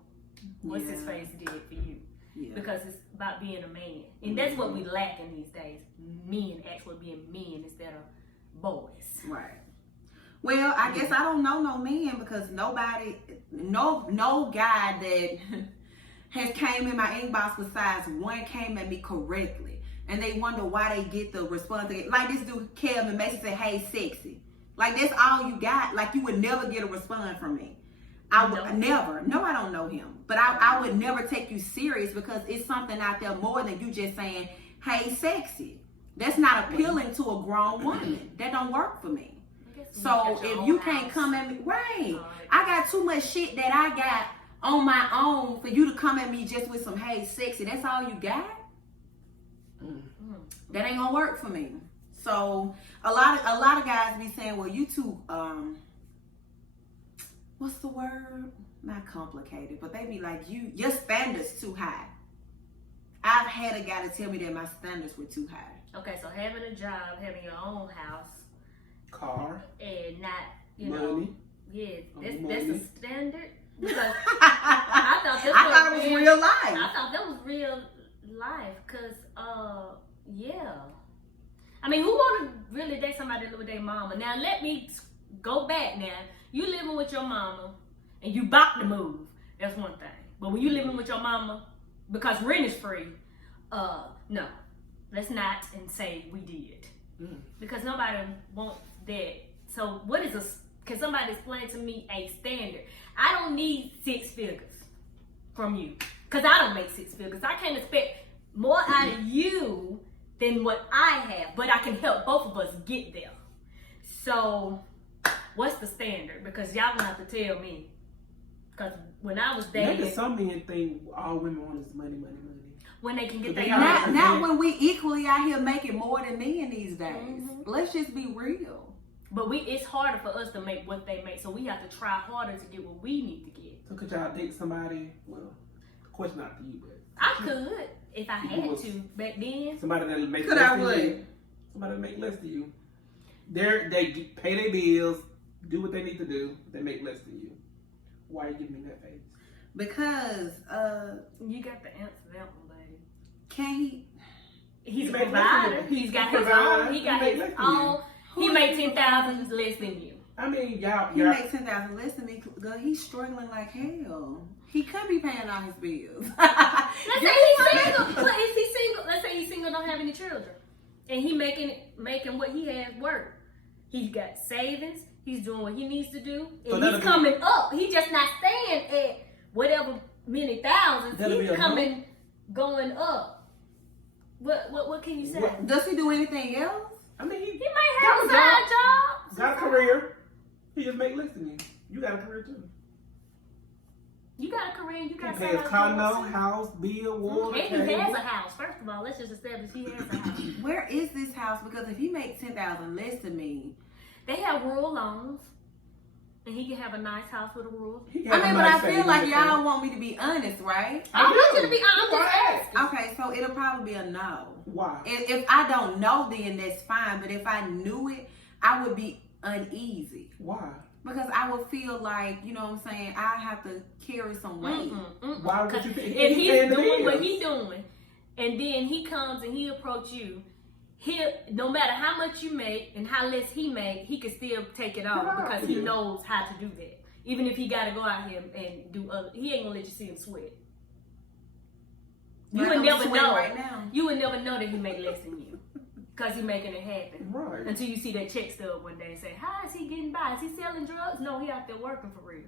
what's his Yeah. face did for you. Yeah. Because it's about being a man. And that's what we lack in these days. Men actually being men instead of boys. Right. Well, I guess I don't know no men because nobody, no guy that has came in my inbox besides one came at me correctly. And they wonder why they get the response. Like this dude, Kevin, basically said, hey, sexy. Like that's all you got. Like you would never get a response from me. I would never. No, I don't know him. But I would never take you serious because it's something out there more than you just saying, hey, sexy. That's not appealing to a grown woman. That don't work for me. So if you can't come at me, right. I got too much shit that I got on my own for you to come at me just with some, hey, sexy. That's all you got? That ain't gonna work for me. So a lot of guys be saying, well, you too, what's the word? Not complicated, but they be like, your standards too high. I've had a guy to tell me that my standards were too high. Okay, so having a job, having your own house, car, and not, money. Yeah, that's a standard. Because I thought it was real life. I thought that was real life, cause yeah. I mean, who want to really date somebody that live with their mama? Now let me go back. Now you living with your mama, and you about to move. That's one thing. But when you living with your mama, because rent is free, no, let's not and say we did, because nobody wants that. So what is a? Can somebody explain to me a standard? I don't need 6 figures from you, because I don't make 6 figures. I can't expect more out of you than what I have, but I can help both of us get there. So what's the standard? Because y'all gonna have to tell me. Because when I was dating, maybe some men think all women want is money. When they can get their not when we equally out here making more than men these days. Let's just be real. But it's harder for us to make what they make, so we have to try harder to get what we need to get. So could y'all date somebody? Well, the question not to you, but I could if I had to back then. Somebody that'll make less than you. Somebody that'll make less than you. They pay their bills, do what they need to do. They make less than you. Why are you giving me that face? Because you got to answer that one, lady. Can he? He's a provider. He's got his own. He got his own. He made 10,000 less than you. I mean, y'all. He makes 10,000 less than me. Girl, he's struggling like hell. He could be paying all his bills. Let's say he's single. But is he single? Let's say he's single, don't have any children, and he making what he has work. He's got savings. He's doing what he needs to do, and he's coming up. He's just not staying at whatever many thousands. He's going up. What can you say? Does he do anything else? I mean, he might have a side job. Got a career. He just make less than you. You got a career too. You got a career. You got. He pays condo, house, bill, water. And he has a house. First of all, let's just establish he has a house. Where is this house? Because if he makes 10,000 less than me, they have rural loans, and he can have a nice house with a rural. But I feel like y'all want me to be honest, right? I want you to be honest. Okay, so it'll probably be a no. Why? If I don't know, then that's fine. But if I knew it, I would be uneasy. Why? Because I would feel like, you know what I'm saying, I have to carry some weight. Why would you think? If he's doing what he's doing, and then he comes and he approach you, no matter how much you make and how less he make, he can still take it off because he knows how to do that. Even if he got to go out here and do other, he ain't gonna let you see him sweat. You would never know. Right now. You would never know that he make less than you, cause he making it happen. Right. Until you see that check stub one day and say, "How is he getting by? Is he selling drugs? No, he out there working for real.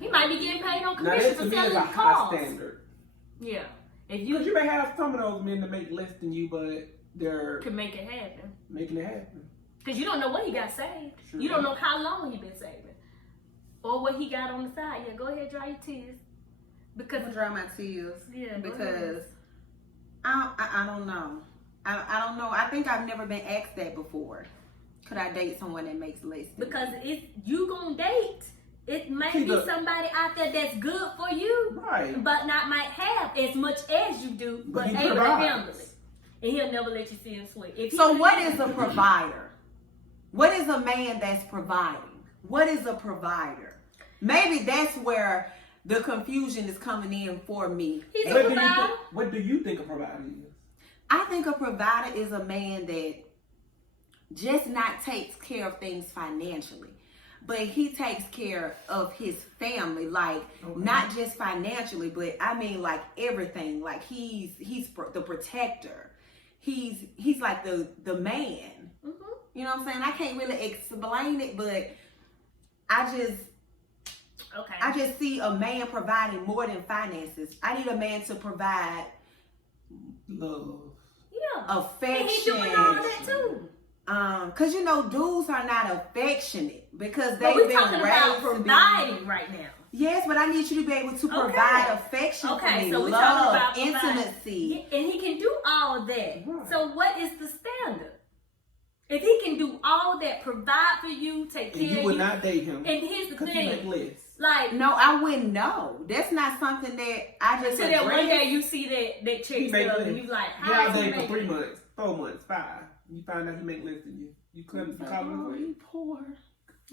He might be getting paid on commission for selling cars." High standard. Yeah. Because you may have some of those men that make less than you, but they're can make it happen. Making it happen. Because you don't know what he got saved. True. You don't know how long he been saving, or what he got on the side. Yeah, go ahead, dry your tears. Because I'm gonna dry my tears. Yeah. Because I don't know. I don't know. I think I've never been asked that before. Could I date someone that makes less? Because if you gonna date, it may be somebody out there that's good for you, right? But might have as much as you do, but able to handle it. And he'll never let you see him sweat. So what is a provider? What is a man that's providing? What is a provider? Maybe that's where the confusion is coming in for me. He's a provider. What do you think a provider is? I think a provider is a man that just not takes care of things financially, but he takes care of his family, like not just financially, but I mean like everything. Like he's the protector. He's like the man. You know what I'm saying? I can't really explain it, but I just see a man providing more than finances. I need a man to provide love, affection. And he doing all that too. Cause you know dudes are not affectionate because But they've we're been talking about providing right now. Yes, but I need you to be able to provide affection for me, so we're love, talking about intimacy. And he can do all that. Right. So what is the standard? If he can do all that, provide for you, take care of you. You would not date him. And here's the thing. He make less. Like, No, I wouldn't know. That's not something that I just until that one day you see that chick stuff and you like, you how out is he there for making 3 months, 4 months, 5. You find out he make less than you. You call him you poor.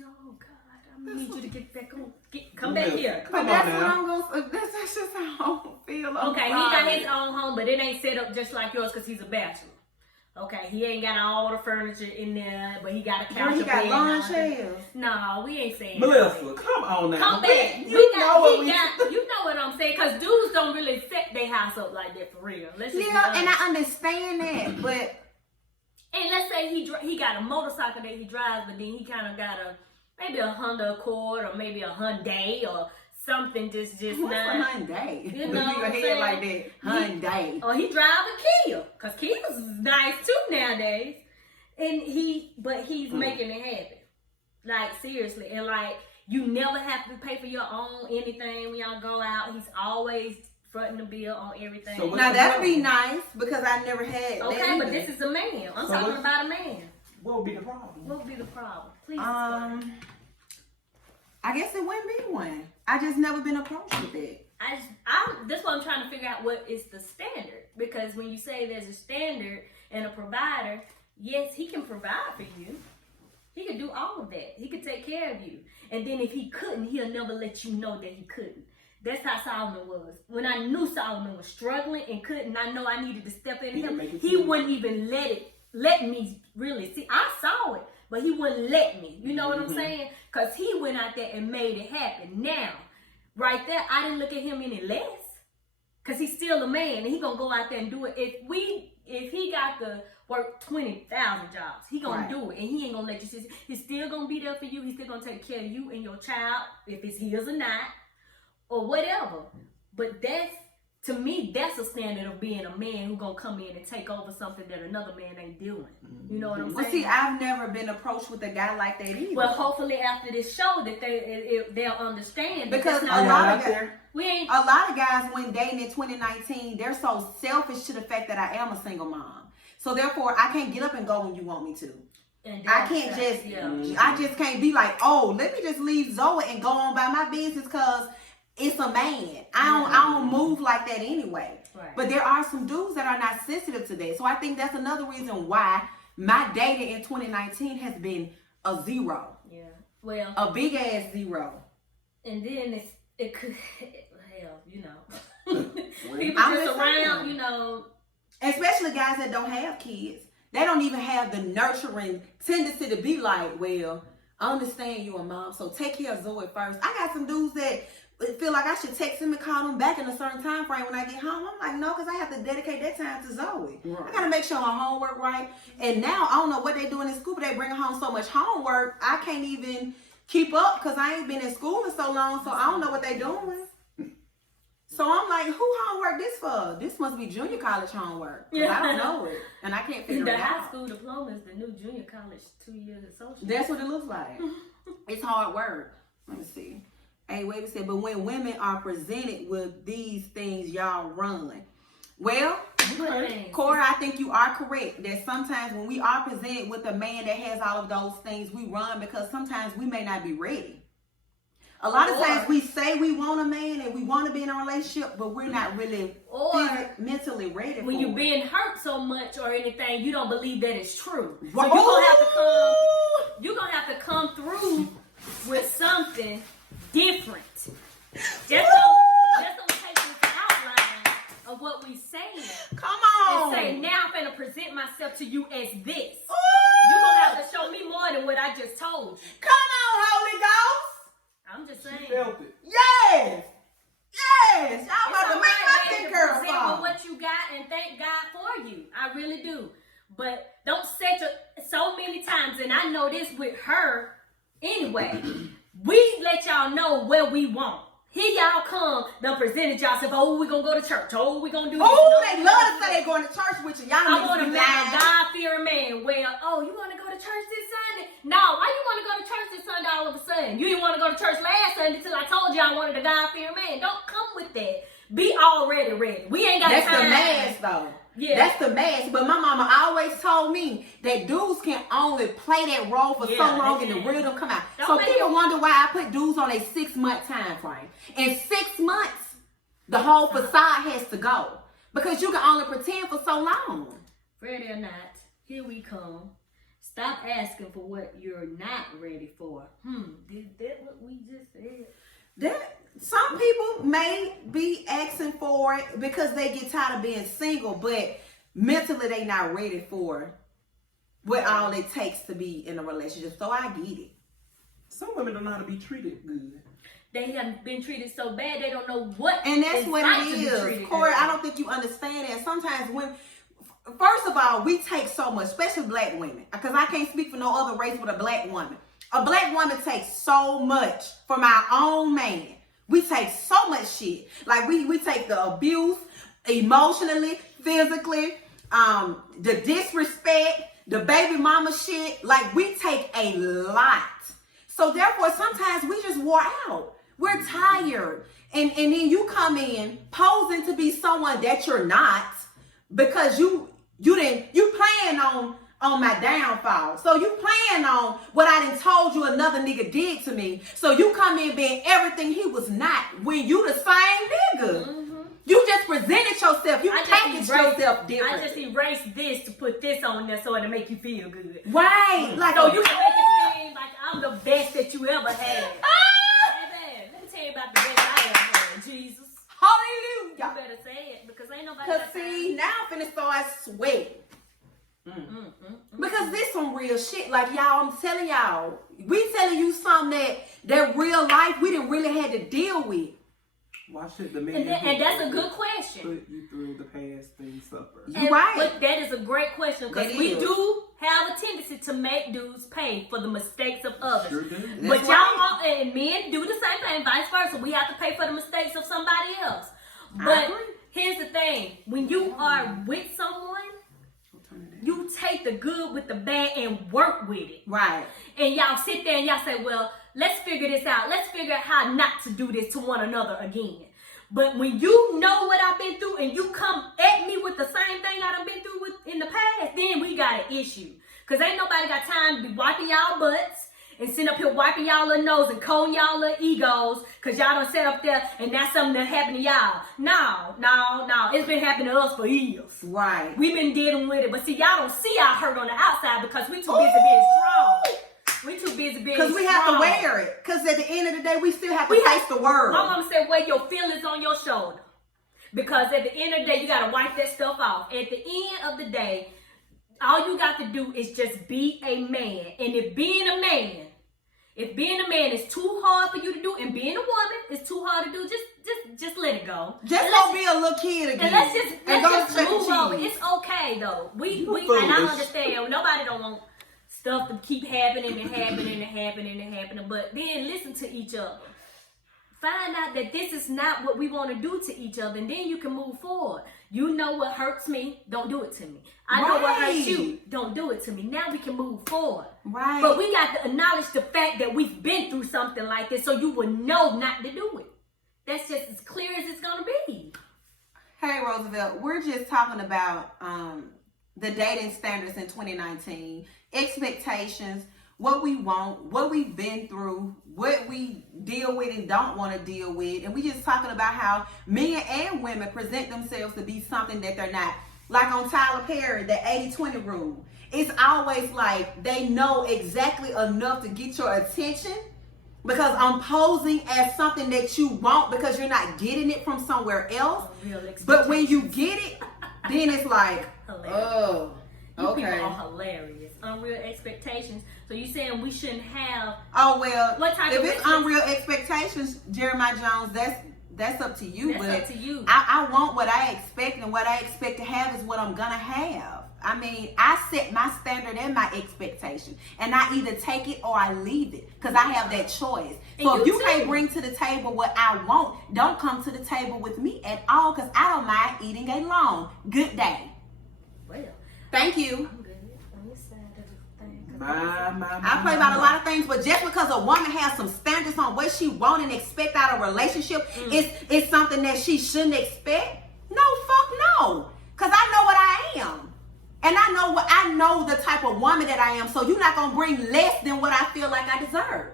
Oh God, I need you to get back on. Come back here. But that's what I'm gonna. That's just how I feel. Okay, he got his own home, but it ain't set up just like yours because he's a bachelor. Okay, he ain't got all the furniture in there, but he got a couch. He got lawn chairs. No, we ain't saying Melissa, that. come on now. Come back. You know what I'm saying? Because dudes don't really set their house up like that for real. Let's just and I understand that, but. And let's say he got a motorcycle that he drives, but then he kind of got maybe a Honda Accord or maybe a Hyundai or something just What's not. a Hyundai? You know what I'm head saying? like that. Hyundai. Or he drives a Kia, cause Kia's nice too nowadays. And he's making it happen. Like seriously, and like you never have to pay for your own anything when y'all go out. He's always fronting the bill on everything. So now that'd be nice because I never had. Okay, that but this is a man. I'm talking about a man. What would be the problem? What would be the problem? Please. I guess it wouldn't be one. I just never been approached with it. That's why I'm trying to figure out what is the standard. Because when you say there's a standard and a provider, yes, he can provide for you. He could do all of that. He could take care of you. And then if he couldn't, he'll never let you know that he couldn't. That's how Solomon was. When I knew Solomon was struggling and couldn't, I know I needed to step in him. He wouldn't even let me really see. I saw it, but he wouldn't let me. You know what I'm saying? Because he went out there and made it happen. Now, right there, I didn't look at him any less. Because he's still a man and he going to go out there and do it. If he got to work 20,000 jobs, he going to do it. And he ain't going to let you see. He's still going to be there for you. He's still going to take care of you and your child, if it's his or not. Or whatever. But to me, that's a standard of being a man who's going to come in and take over something that another man ain't doing. You know what I'm saying? Well, see, I've never been approached with a guy like that either. Well, hopefully after this show that they'll understand. Because a lot of guys, when dating in 2019, they're so selfish to the fact that I am a single mom. So therefore, I can't get up and go when you want me to. I can't I just can't be like, oh, let me just leave Zoe and go on by my business because it's a man. I don't move like that anyway. Right. But there are some dudes that are not sensitive to that. So I think that's another reason why my dating in 2019 has been a 0. Yeah. Well, a big ass 0. And then it could you know. People just around, you know. Especially guys that don't have kids. They don't even have the nurturing tendency to be like, well, I understand you a mom, so take care of Zoe first. I got some dudes that feel like I should text him and call him back in a certain time frame when I get home. I'm like, no, because I have to dedicate that time to Zoe. Right. I got to make sure my homework right. And now, I don't know what they doing in school, but they bring home so much homework, I can't even keep up because I ain't been in school in so long, so I don't know what they doing. So I'm like, who homework this for? This must be junior college homework. Yeah. I don't know it. And I can't figure it out. The high school diploma is the new junior college 2 years associate. That's what it looks like. It's hard work. Let me see. Hey, wait a second. But when women are presented with these things, y'all run. Well, Cora, I think you are correct. That sometimes when we are presented with a man that has all of those things, we run because sometimes we may not be ready. A lot of times we say we want a man and we want to be in a relationship, but we're not really mentally ready for it. When you're being hurt so much or anything, you don't believe that it's true. So you're going to have to come through with something different. Just don't take this outline of what we saying. Come on. And say, now I'm going to present myself to you as this. You're going to have I just told you. Come on, Holy Ghost. I'm just She saying. felt it. Yes. Yes. Y'all about to make my Baby, thick girl present with fall. what you got and thank God for you. I really do. But don't set your so many times, and I know this with her anyway. We let y'all know where we want. Here y'all come, done presented y'all say, oh, we gonna go to church. Oh, we gonna do this. Oh, they love to say they going to church with you. Y'all I want a niggas be man, lying. God-fearing man. Well, oh, you want to go to church this Sunday? No, why you want to go to church this Sunday all of a sudden? You didn't want to go to church last Sunday till I told you I wanted a God-fearing man. Don't come with that. Be already ready. We ain't got That's time. the mask, though. Yeah. That's the mask. But my mama always told me that dudes can only play that role for so long and the real don't come out. Don't So make people it- wonder why I put dudes on a 6-month time frame. In 6 months, the whole facade has to go. Because you can only pretend for so long. Ready or not, here we come. Stop asking for what you're not ready for. Is that what we just said? Some people may be asking for it because they get tired of being single, but mentally they not ready for what all it takes to be in a relationship. So I get it. Some women don't know how to be treated good. They haven't been treated so bad, they don't know what. And that's it's what like it to be is. treated Corey, good. I don't think you understand that. Sometimes when, first of all, we take so much, especially black women, because I can't speak for no other race but a black woman. A black woman takes so much from our own man. We take so much shit. Like we take the abuse emotionally, physically, the disrespect, the baby mama shit. Like we take a lot. So therefore, sometimes we just wore out. We're tired. And then you come in posing to be someone that you're not because you playing on my downfall. So you playing on what I done told you another nigga did to me. So you come in being everything he was not when you the same nigga. Mm-hmm. You just presented yourself. You packaged yourself different. I just erased this to put this on there so it'll make you feel good. Right. Like so you can make it seem like I'm the best that you ever had. Baby, let me tell you about the best I ever had. Jesus. Hallelujah. You better say it because ain't nobody. Cause see, now I'm finna start sweating. Because this some real shit. Like y'all, I'm telling y'all, we telling you something that real life we didn't really had to deal with. Why should the man and that's a good question. Put you through the past things suffer? You're right. But that is a great question because That we is. do have a tendency to make dudes pay for the mistakes of others. Sure do. But That's y'all right. and men do the same thing, vice versa. We have to pay for the mistakes of somebody else. I But agree. here's the thing: when you are with someone, you take the good with the bad and work with it. Right. And y'all sit there and y'all say, well, let's figure this out. Let's figure out how not to do this to one another again. But when you know what I've been through and you come at me with the same thing I done been through with in the past, then we got an issue. Because ain't nobody got time to be wiping y'all butts and sitting up here wiping y'all little nose and combing y'all little egos because y'all done sat up there and that's something that happened to y'all. No. It's been happening to us for years. Right. We've been dealing with it. But see, y'all don't see our hurt on the outside because we too busy being strong. We too busy being strong. Because we have to wear it. Because at the end of the day, we still have to face the world. My mama said, wear your feelings on your shoulder. Because at the end of the day, you got to wipe that stuff off. At the end of the day, all you got to do is just be a man. And if being a man is too hard for you to do, and being a woman is too hard to do, just let it go. Just go be a little kid again. And let's just Chuck E. move over. Cheese. It's okay though. We You and I foolish. understand. Nobody don't want stuff to keep happening and happening and happening and happening. But then listen to each other. Find out that this is not what we want to do to each other, and then you can move forward. You know what hurts me, don't do it to me. I know what hurts you, don't do it to me. Now we can move forward. Right. But we got to acknowledge the fact that we've been through something like this so you will know not to do it. That's just as clear as it's going to be. Hey, Roosevelt, we're just talking about the dating standards in 2019, expectations, what we want, what we've been through, what we deal with and don't want to deal with. And we just talking about how men and women present themselves to be something that they're not. Like on Tyler Perry, the 80-20 rule. It's always like they know exactly enough to get your attention because I'm posing as something that you want because you're not getting it from somewhere else. But when you get it, then it's like, Hilarious. oh, You okay. people are hilarious. Unreal expectations. So you saying we shouldn't have? Oh well, what type if of it's unreal expectations, Jeremiah Jones, that's up to you. That's but up to you. I want what I expect, and what I expect to have is what I'm gonna have. I mean, I set my standard and my expectation, and I either take it or I leave it, because I have that choice. So if you can't bring to the table what I want, don't come to the table with me at all, because I don't mind eating alone. Good day. Well, thank you. I'm good on this side of the thing. I play about a lot of things, but just because a woman has some standards on what she want and expect out of a relationship, it's something that she shouldn't expect. No, fuck no. Because I know what I am. And I know the type of woman that I am, so you're not gonna bring less than what I feel like I deserve.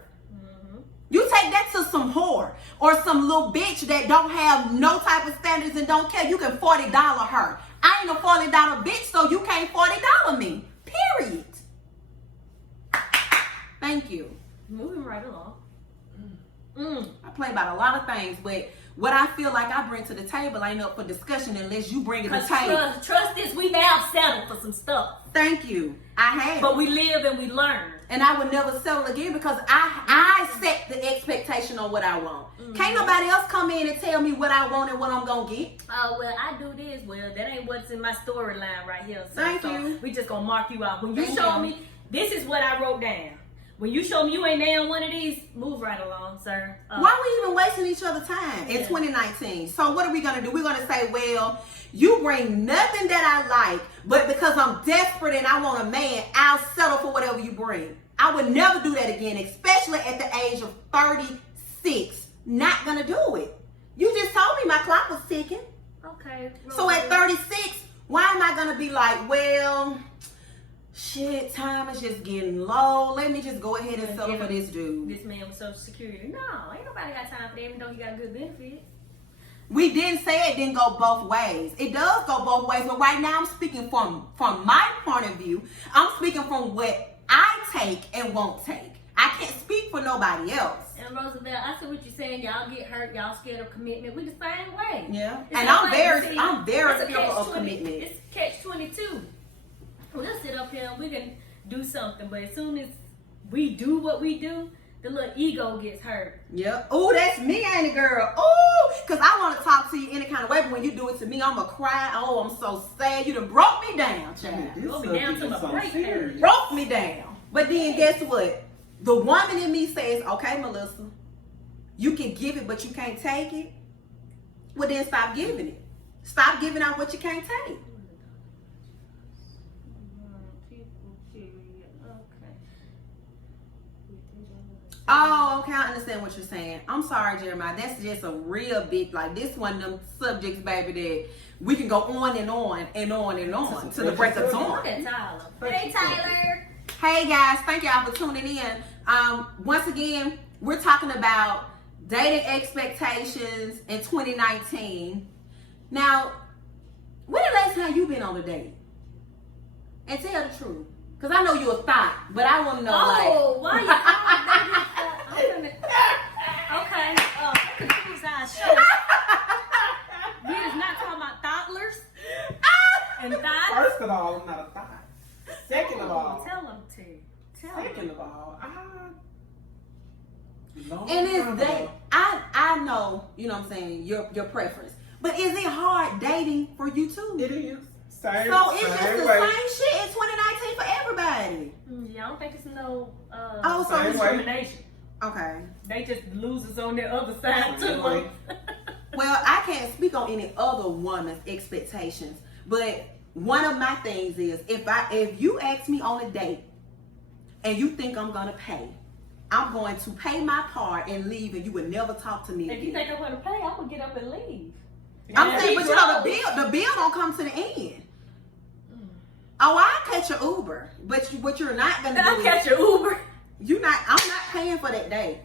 You take that to some whore or some little bitch that don't have no type of standards and don't care. You can $40 her. I ain't a $40 bitch, so you can't $40 me. Period. Thank you. Moving right along. I play about a lot of things, but what I feel like I bring to the table ain't up for discussion unless you bring it to the table. Trust this, we have settled for some stuff. Thank you. I have. But we live and we learn. And I would never settle again, because I set the expectation on what I want. Can't nobody else come in and tell me what I want and what I'm gonna get. Oh, well, I do this. Well, that ain't what's in my storyline right here. So, Thank you. We just gonna mark you out. When you show me, this is what I wrote down. When you show me you ain't nailed one of these, move right along, sir. Why are we even wasting each other's time in 2019? So what are we gonna do? We're gonna say, well, you bring nothing that I like, but because I'm desperate and I want a man, I'll settle for whatever you bring. I would never do that again, especially at the age of 36. Not gonna do it. You just told me my clock was ticking. Okay. So at 36, why am I gonna be like, well, shit, time is just getting low. Let me just go ahead and settle for this dude. This man with Social Security. No, ain't nobody got time for that, even though he got a good benefit. We didn't say it didn't go both ways. It does go both ways, but right now I'm speaking from my point of view. I'm speaking from what I take and won't take. I can't speak for nobody else. And Roosevelt, I see what you're saying. Y'all get hurt. Y'all scared of commitment. We the same way. Yeah, It's and not I'm like very fearful of commitment. It's catch-22. We'll sit up here and we can do something, but as soon as we do what we do, the little ego gets hurt. Yep. Oh, that's me, ain't it, girl? Oh, because I want to talk to you any kind of way, but when you do it to me, I'm going to cry. Oh, I'm so sad. You done broke me down, child. Broke me down to my break. Broke me down. But then guess what? The woman in me says, okay, Melissa, you can give it, but you can't take it. Well, then stop giving it. Stop giving out what you can't take. Oh, okay, I understand what you're saying. I'm sorry, Jeremiah. That's just a real big, like, this one of them subjects, baby, that we can go on and on and on and on to the break of dawn. Look at Tyler. Hey, Tyler. Hey, guys. Thank y'all for tuning in. Once again, we're talking about dating expectations in 2019. Now, when the last time you been on a date? And tell the truth. Because I know you're a thought, but I want to know, why you okay, confused eyes show. We is not talking about thoughtlers and thoughts. First of all, I'm not a thought. Second of all, tell them to. Second of all, and it's that I know, you know what I'm saying, your preference. But is it hard dating for you too? It is. So it's just the same shit in 2019 for everybody. Yeah, I don't think it's no so discrimination. Okay. They just losers on their other side too. Well, I can't speak on any other woman's expectations, but one of my things is if you ask me on a date and you think I'm gonna pay, I'm going to pay my part and leave, and you would never talk to me again. If you think I'm gonna pay, I'm gonna get up and leave. I'm saying, but you know the bill don't come to the end. Oh, I'll catch your Uber, but what you're not gonna do? I'll catch your Uber. I'm not paying for that date.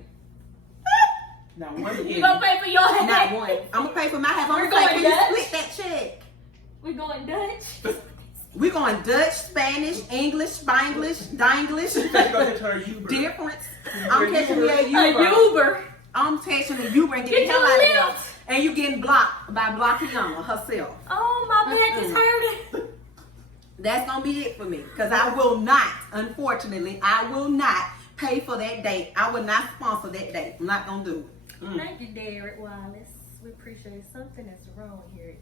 Not one. You gonna pay for your half? Not one. I'm gonna pay for my half. I'm gonna say, can you split that check? We going Dutch. We going Dutch, Spanish, English, Spanglish, Danglish. Difference. I'm catching me a Uber. I'm catching a Uber and getting the hell out of here. And you getting blocked by Blocky Young herself. Oh, my back is hurting. That's gonna be it for me. Because I will not, unfortunately, I will not pay for that date. I will not sponsor that date. I'm not gonna do it. Thank you, DirtyRed Wallace. We appreciate it. Something that's wrong here.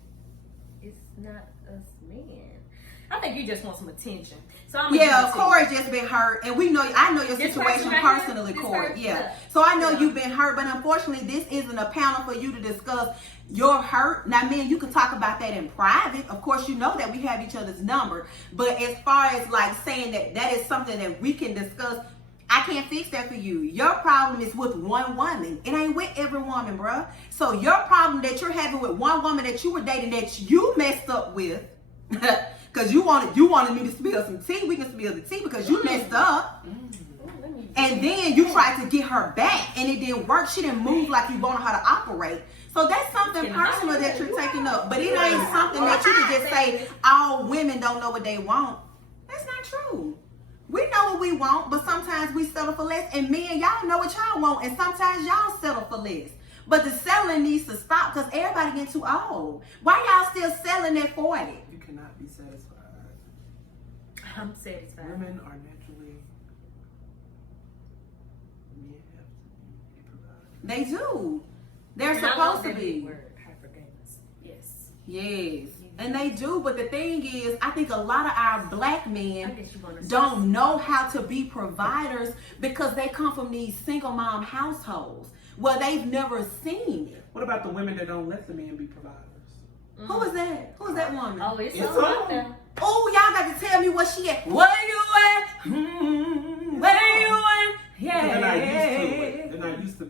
It's not us men. I think you just want some attention. So I'm Corey just been hurt, and I know your This situation person right personally, here? This Corey. person? Yeah. So I know you've been hurt, but unfortunately, this isn't a panel for you to discuss your hurt. Now, man, you can talk about that in private. Of course, you know that we have each other's number. But as far as like saying that is something that we can discuss, I can't fix that for you. Your problem is with one woman. It ain't with every woman, bruh. So your problem that you're having with one woman that you were dating that you messed up with, because you wanted me to spill some tea. We can spill the tea because you messed up. And then you tried to get her back and it didn't work. She didn't move like you wanted her to operate. So that's something personal that you're taking up. But it ain't something that you can just say, all women don't know what they want. That's not true. We know what we want, but sometimes we settle for less. And men, y'all know what y'all want, and sometimes y'all settle for less. But the selling needs to stop because everybody getting too old. Why y'all still selling at 40? You cannot be satisfied. I'm satisfied. Women are naturally. Men have to be provided. They do. They're And I supposed love to that be. big word, hypergamous. Yes. Yes. And they do, but the thing is, I think a lot of our black I men guess you want to don't know how to be providers because they come from these single mom households where they've never seen it. What about the women that don't let the men be providers? Who is that? Who is that woman? Oh, it's It's all out on. there. Oh, y'all got to tell me where she at. Where you at? Where you at? Yeah. They're not used to it. They're not used to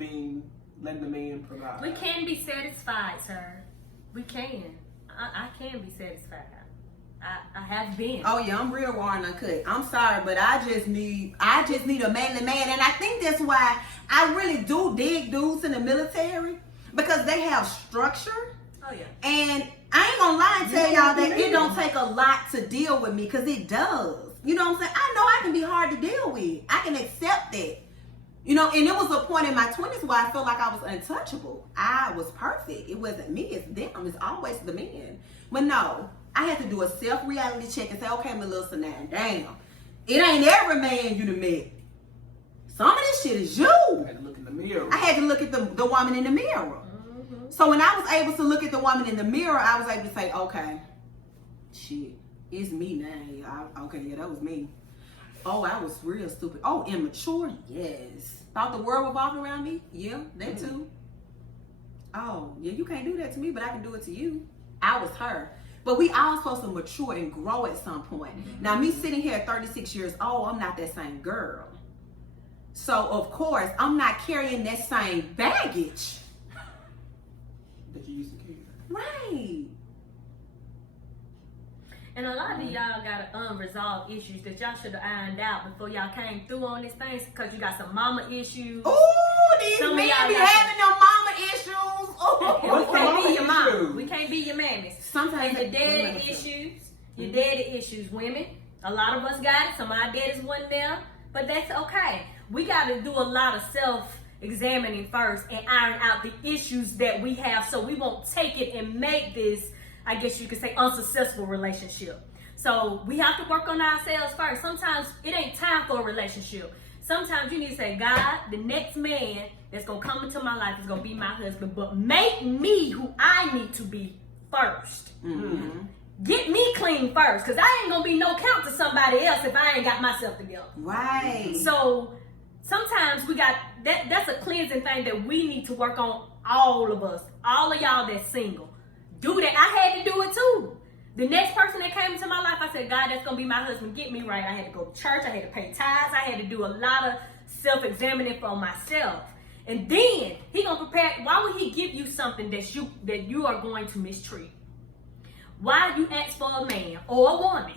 letting the man provide. We can be satisfied, sir. We can. I can be satisfied. I have been. Oh yeah, I'm real raw and uncut. I'm sorry, but I just need a manly man, and I think that's why I really do dig dudes in the military because they have structure. Oh yeah. And I ain't gonna lie and tell y'all that it don't take a lot to deal with me because it does. You know what I'm saying? I know I can be hard to deal with. I can accept that. You know, and it was a point in my 20s where I felt like I was untouchable. I was perfect. It wasn't me, it's them. It's always the men. But no, I had to do a self-reality check and say, okay, Melissa, now, damn. It ain't every man you done met. Some of this shit is you. I had to look in the mirror. I had to look at the woman in the mirror. So when I was able to look at the woman in the mirror, I was able to say, okay, shit, it's me now. Okay, yeah, that was me. Oh, I was real stupid. Oh, immature? Yes. Thought the world revolved around me? Yeah, that too. Oh, yeah, you can't do that to me, but I can do it to you. I was her. But we all supposed to mature and grow at some point. Now, me sitting here at 36 years old, I'm not that same girl. So, of course, I'm not carrying that same baggage. That you used to carry. Right. And a lot of y'all got unresolved issues that y'all should have ironed out before y'all came through on this thing because you got some mama issues. Ooh, these Some of men y'all be got having them mama issues. We Ooh. can't be your mom. issues? We can't be your mammies. Sometimes And your daddy issues, your daddy issues, women. A lot of us got it. Some of our daddies wasn't there, but that's okay. We got to do a lot of self-examining first and iron out the issues that we have so we won't take it and make this, I guess you could say, unsuccessful relationship. So we have to work on ourselves first. Sometimes it ain't time for a relationship. Sometimes you need to say, God, the next man that's going to come into my life is going to be my husband, but make me who I need to be first. Mm-hmm. Get me clean first, because I ain't going to be no count to somebody else if I ain't got myself together. Right. So sometimes we got, that's a cleansing thing that we need to work on, all of us, all of y'all that's single. Do that. I had to do it too. The next person that came into my life, I said, God, that's going to be my husband. Get me right. I had to go to church. I had to pay tithes. I had to do a lot of self-examining for myself. And then he going to prepare. Why would he give you something that you are going to mistreat? Why you ask for a man or a woman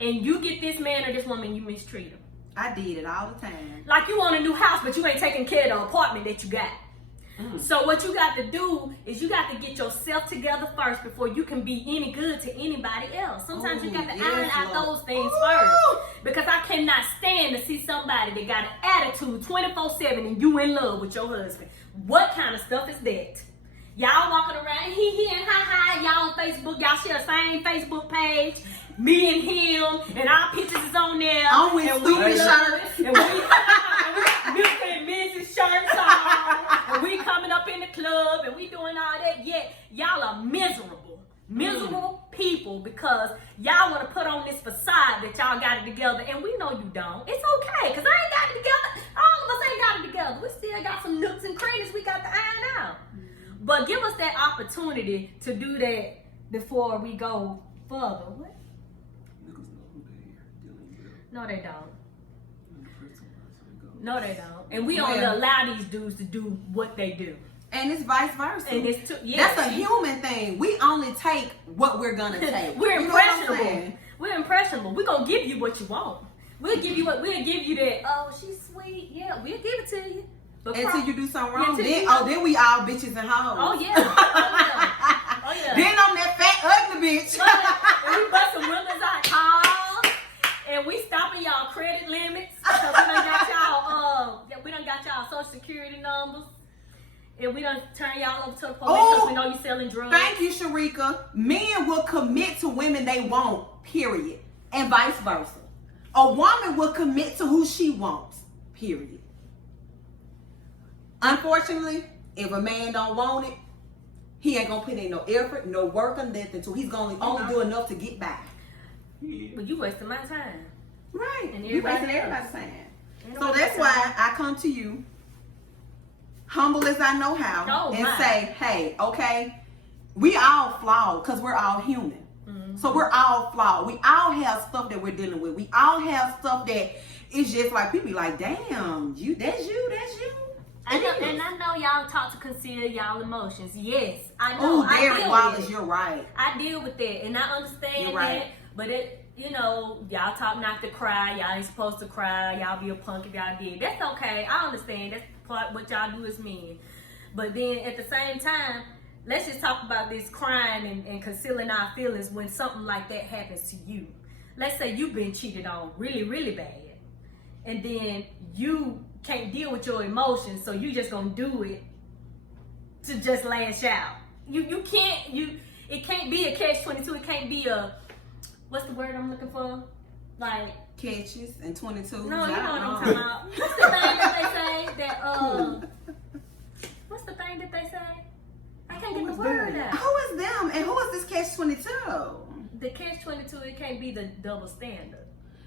and you get this man or this woman, you mistreat him? I did it all the time. Like you want a new house, but you ain't taking care of the apartment that you got. So what you got to do is you got to get yourself together first before you can be any good to anybody else. Sometimes you got to iron out those things first. Because I cannot stand to see somebody that got an attitude 24/7 and you in love with your husband. What kind of stuff is that? Y'all walking around, he and hi, y'all on Facebook, y'all share the same Facebook page. me and him, and our pictures is on there. I'm with and we stupid love shirts. it, and we got Mr. and Mrs. shirts on, and we coming up in the club, and we doing all that. Yet y'all are miserable people because y'all want to put on this facade that y'all got it together, and we know you don't. It's okay, because I ain't got it together. All of us ain't got it together. We still got some nooks and crannies we got to iron out. But give us that opportunity to do that before we go further. What? Niggas know who they dealing with. No, they don't. In the prison, so they go. No, they don't. And we only allow these dudes to do what they do. And it's vice versa. And it's that's a human thing. We only take what we're gonna take. We're You know what I'm impressionable. saying? We're impressionable. We're gonna give you what you want. We'll give you that. Oh, she's sweet. Yeah, we'll give it to you. But Until you do something wrong, Yeah, then we all bitches and hoes. Oh yeah. Oh yeah. Then I'm that fat ugly bitch. And we busting women's out calls, and we stopping y'all credit limits because we done got y'all social security numbers. And we done turn y'all over to the police because we know you selling drugs. Thank you, Sharika. Men will commit to women they want, period. And vice versa. A woman will commit to who she wants, period. Unfortunately, if a man don't want it, he ain't gonna put in no effort, no work or nothing, so he's gonna only do enough to get by. Yeah. But you wasting my time. Right. And You wasting everybody everybody's else. time. So Everybody that's else. why I come to you, humble as I know how, and say, hey, okay, we all flawed because we're all human. Mm-hmm. So we're all flawed. We all have stuff that we're dealing with. We all have stuff that is just like people be like, damn, that's you. And I know y'all talk to conceal y'all emotions. Yes, I know. Oh, I Derek deal Wallace, with it. you're right. I deal with that, and I understand You're right. that. But y'all talk not to cry. Y'all ain't supposed to cry. Y'all be a punk if y'all did. That's okay. I understand. That's part what y'all do as men. But then at the same time, let's just talk about this crying and concealing our feelings when something like that happens to you. Let's say you've been cheated on really, really bad, and then you can't deal with your emotions, so you just gonna do it to just lash out. It can't be a catch-22. It can't be a, what's the word I'm looking for? Like Catches and 22. no, you know what I'm talking about. What's the thing that they say what's the thing that they say? I can't get the word out. Who is them and who is this catch 22? The catch-22, it can't be the double standard.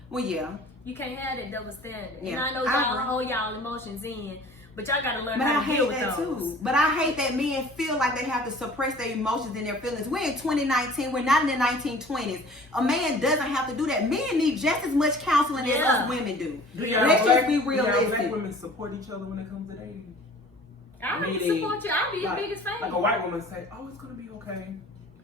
Well, yeah. You can't have that double standard. Yeah, And I know y'all hold y'all emotions in, but y'all gotta learn But I how to deal hate with that those. too. But I hate that men feel like they have to suppress their emotions and their feelings. We're in 2019. We're not in the 1920s. A man doesn't have to do that. Men need just as much counseling as us women do. Let's just be Do realistic. black women support each other when it comes to dating? I Meaning, support you. I'll be your biggest fan. Like a white woman say, oh, it's gonna be okay.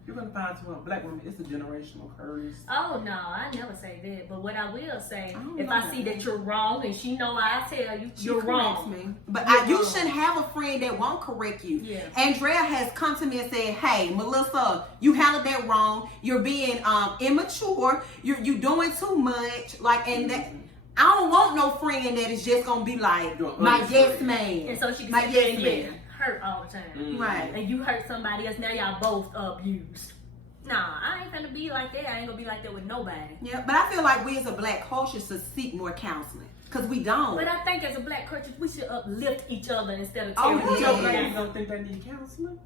You're gonna find someone. Black woman, it's a generational curse. Oh no, I never say that. But what I will say, don't if know I that. see that you're wrong, and she know I tell you She you're corrects wrong. me. But You're you wrong. shouldn't have a friend that won't correct you. Yeah. Andrea has come to me and said, hey, Melissa, you handled that wrong. You're being immature. You're doing too much. Like, and that I don't want no friend that is just gonna be like my yes man. And so she can my sit there yes and man. get hurt all the time. Right. And you hurt somebody else. Now y'all both abused. Nah, I ain't finna be like that. I ain't gonna be like that with nobody. Yeah, but I feel like we as a black culture should seek more counseling. Because we don't. But I think as a black culture, we should uplift each other instead of Oh, tearing each yeah. other Black down. people don't think they need counseling.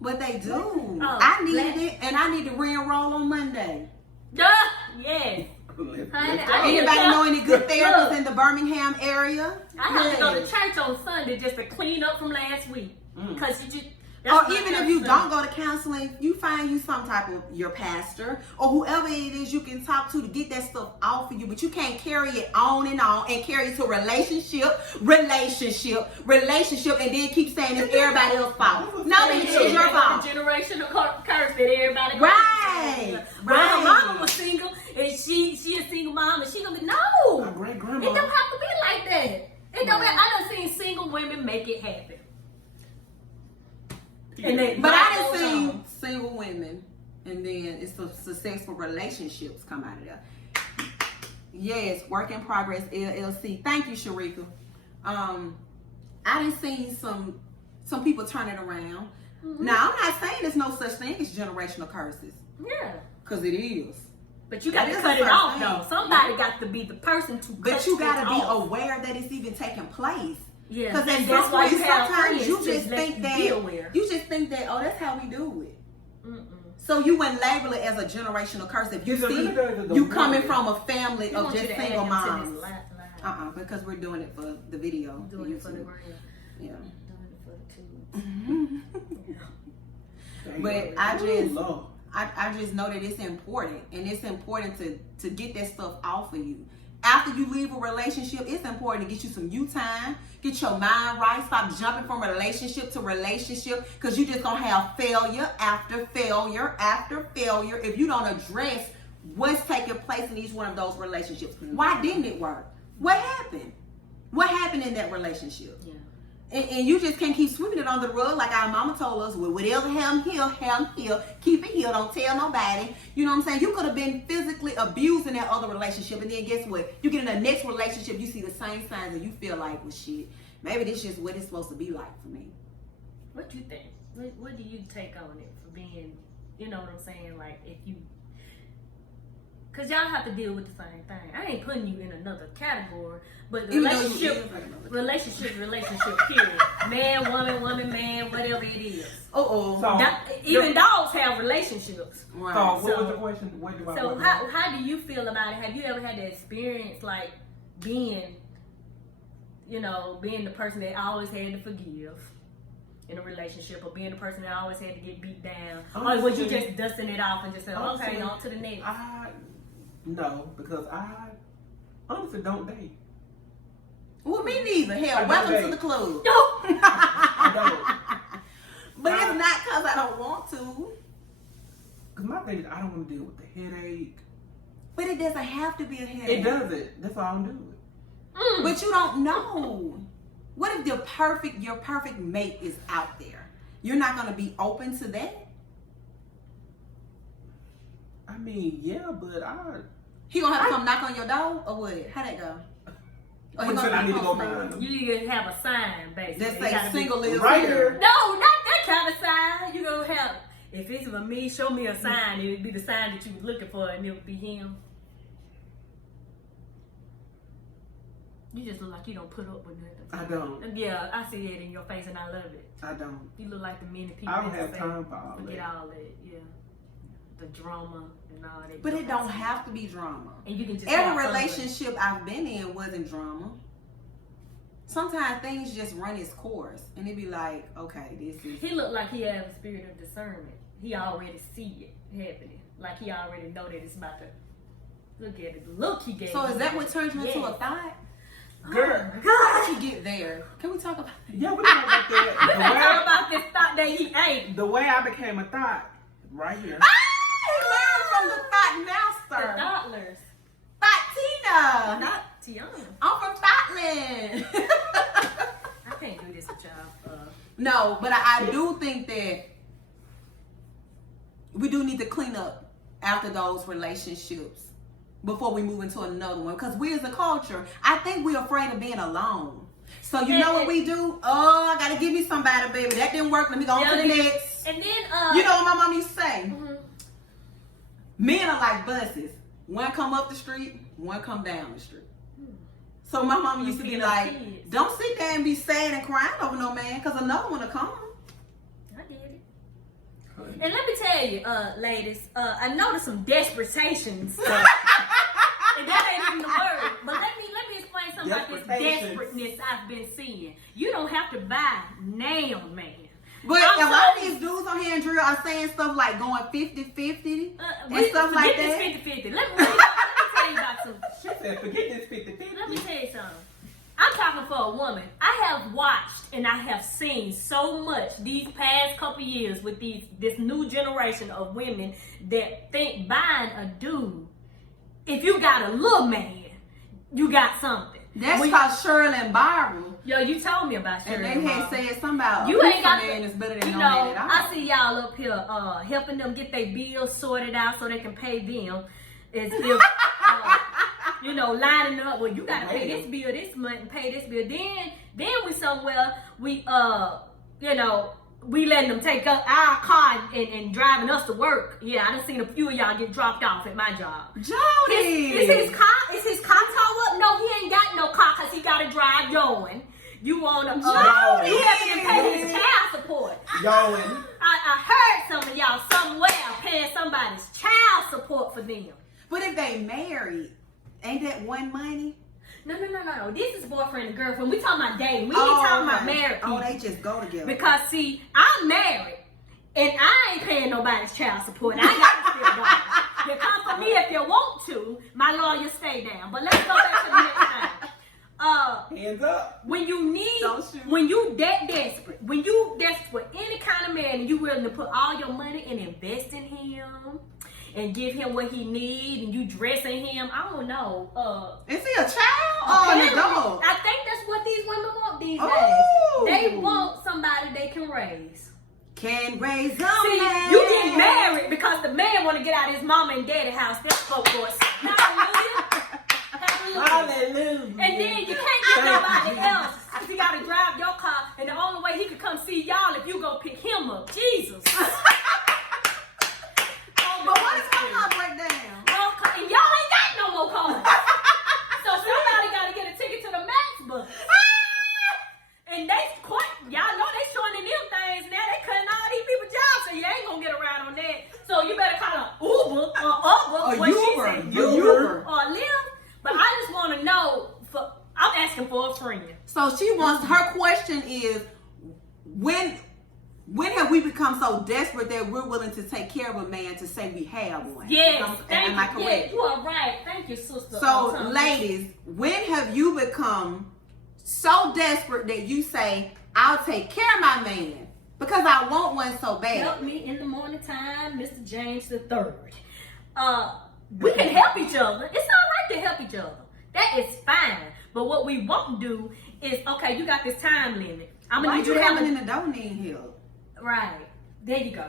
But they do. Oh, I needed black- it, and I need to re-enroll on Monday. Duh! Yes. Honey, I need to Anybody go- know any good Look. therapists in the Birmingham area? I have to go to Yes. church on Sunday just to clean up from last week. Because you just... Or even if you don't go to counseling, you find you some type of your pastor or whoever it is you can talk to get that stuff off of you. But you can't carry it on and carry it to relationship, and then keep saying it's everybody else's fault. No, bitch, it's your fault. The generational curse that everybody Right. Well, her mama was single and she a single mom and she gonna be no. My great It grandma. don't have to be like that. It don't. I done seen single women make it happen. And they, But I done goes seen on. single women, and then it's the successful relationships come out of there. Yes, Work in Progress LLC. Thank you, Sharika. I done seen some people turn it around. Now I'm not saying there's no such thing as generational curses, Yeah. because it is. But you got to cut it off, though. Somebody got to be the person to cut it off. But you got to be aware that it's even taking place. Yeah, because that's why you have sometimes friends you just think that oh, that's how we do it. So you wouldn't label it as a generational curse if you see you coming from a family of just single moms. Because we're doing it for the video. Doing it for the gram. Yeah. Doing it for the tube. But I just know that it's important, and it's important to get that stuff off of you. After you leave a relationship, it's important to get you some you time, get your mind right, stop jumping from relationship to relationship, because you just gonna have failure after failure after failure if you don't address what's taking place in each one of those relationships. Why didn't it work? What happened? What happened in that relationship? Yeah. And you just can't keep sweeping it under the rug like our mama told us, well, whatever him heal, keep it healed, don't tell nobody. You know what I'm saying? You could have been physically abused in that other relationship, and then guess what? You get in the next relationship, you see the same signs, and you feel like, well, shit, maybe this is what it's supposed to be like for me. What you think? What do you take on it for being, you know what I'm saying? Like, if you, because y'all have to deal with the same thing. I ain't putting you in another category, but the relationship, period. Man, woman, man, whatever it is. Even dogs have relationships. Right. So what was the question? What do I so how do you feel about it? Have you ever had the experience like being the person that always had to forgive in a relationship, or being the person that always had to get beat down? Or was you just dusting it off and just saying, okay, on to the next? No, because I honestly don't date. Well, me neither. Hell, welcome to the club. No. I don't. But it's not because I don't want to. Because my thing is, I don't want to deal with the headache. But it doesn't have to be a headache. It doesn't. That's why I don't do it. But you don't know. What if your perfect mate is out there? You're not going to be open to that? I mean, yeah, but He gonna have to come knock on your door, or what? How that go? Or he gonna I need to go find him. You need to have a sign, basically. That say single lives right here. No, not that kind of sign. You gonna have, if it's for me, show me a sign. It would be the sign that you were looking for, and it would be him. You just look like you don't put up with nothing. I don't. And yeah, I see it in your face, and I love it. I don't. You look like the many people. I don't have time for all that. Forget all that, yeah. The drama and all that. But it don't have to be drama. And you can just every relationship I've been in wasn't drama. Sometimes things just run its course, and it be like, okay, this is. He looked like he has a spirit of discernment. He already see it happening. Like he already know that it's about to. Look at it. The look he gave. So is that what turns you into a thought? Girl, how did you get there? Can we talk about that? Yeah, we can talk about that. We can talk about this thought that he ain't. The way I became a thought, right here. He learned from the thought master. The thoughtlers. Thought Tina. Not Tiana. I'm from Thoughtland. I can't do this with y'all. No, but I do think that we do need to clean up after those relationships before we move into another one. Because we as a culture, I think we're afraid of being alone. So you know what we do? Oh, I gotta give me somebody, baby. That didn't work. Let me go on to the next. And then you know what my mom used to say? Mm-hmm. Men are like buses. One come up the street, one come down the street. So my mom used to be like, don't sit there and be sad and crying over no man, because another one will come. I get it. And let me tell you, ladies, I noticed some desperation stuff. And that ain't even the word. But let me explain something about this desperateness I've been seeing. You don't have to buy now, man. But a lot of these dudes on here, Andrea, are saying stuff like going 50-50 and stuff like that. Forget this 50-50. Let me tell you about something. She said, forget this 50-50. Let me tell you something. I'm talking for a woman. I have watched and I have seen so much these past couple years with this new generation of women that think buying a dude, if you got a little man, you got something. That's called Shirley and Byron. Yo, you told me about Shirley. And they had said something about you ain't got man is better than you no know, man at all. I see y'all up here helping them get their bills sorted out so they can pay them. As if lining up. Well, you gotta pay this bill this month and pay this bill. Then we somewhere we we letting them take up our car and driving us to work. Yeah, I done seen a few of y'all get dropped off at my job. Jody! Is his car towed up? No, he ain't got no car because he got to drive yoin. You want to, Jody! he having to pay his child support. Yoin. I heard some of y'all somewhere paying somebody's child support for them. But if they married, ain't that one money? No. This is boyfriend and girlfriend. We talking about dating. We ain't talking about married people. Oh, they just go together. Because see, I'm married and I ain't paying nobody's child support. I got to still go. You come for me if you want to. My lawyer stay down. But let's go back to the next thing. Hands up. When you need, Don't shoot. when you that desperate, when you desperate for any kind of man and you willing to put all your money and invest in him and give him what he need and you dressing him, I don't know. Is he a child or an adult? I think that's what these women want these Ooh. days. They want somebody they can raise. Can raise a See, man. you get married because the man want to get out of his mama and daddy house. That's folk voice. Hallelujah. Hallelujah. And then you can't get nobody else because he got to drive your car. And the only way he could come see y'all if you go pick him up. Jesus. But what if my car break down? And y'all ain't got no more cars. So somebody got to get a ticket to the Max bus. And they quite, y'all know they showing them things now. They cutting all these people's jobs, so you ain't gonna get around on that. So you better call an Uber or Uber, what she said, Uber or Lyft. But I just want to know. I'm asking for a friend. So she wants. Her question is, when have we become so desperate that we're willing to take care of a man to say we have one? Yes, am I correct? Yeah, you are right. Thank you, sister. So, ladies, when have you become so desperate that you say, I'll take care of my man because I want one so bad? Help me in the morning time, Mr. James the Third. We can help each other. It's all right to help each other. That is fine. But what we won't do is, okay, you got this time limit. I'm gonna Why need you you to coming in the door need help? Right. There you go.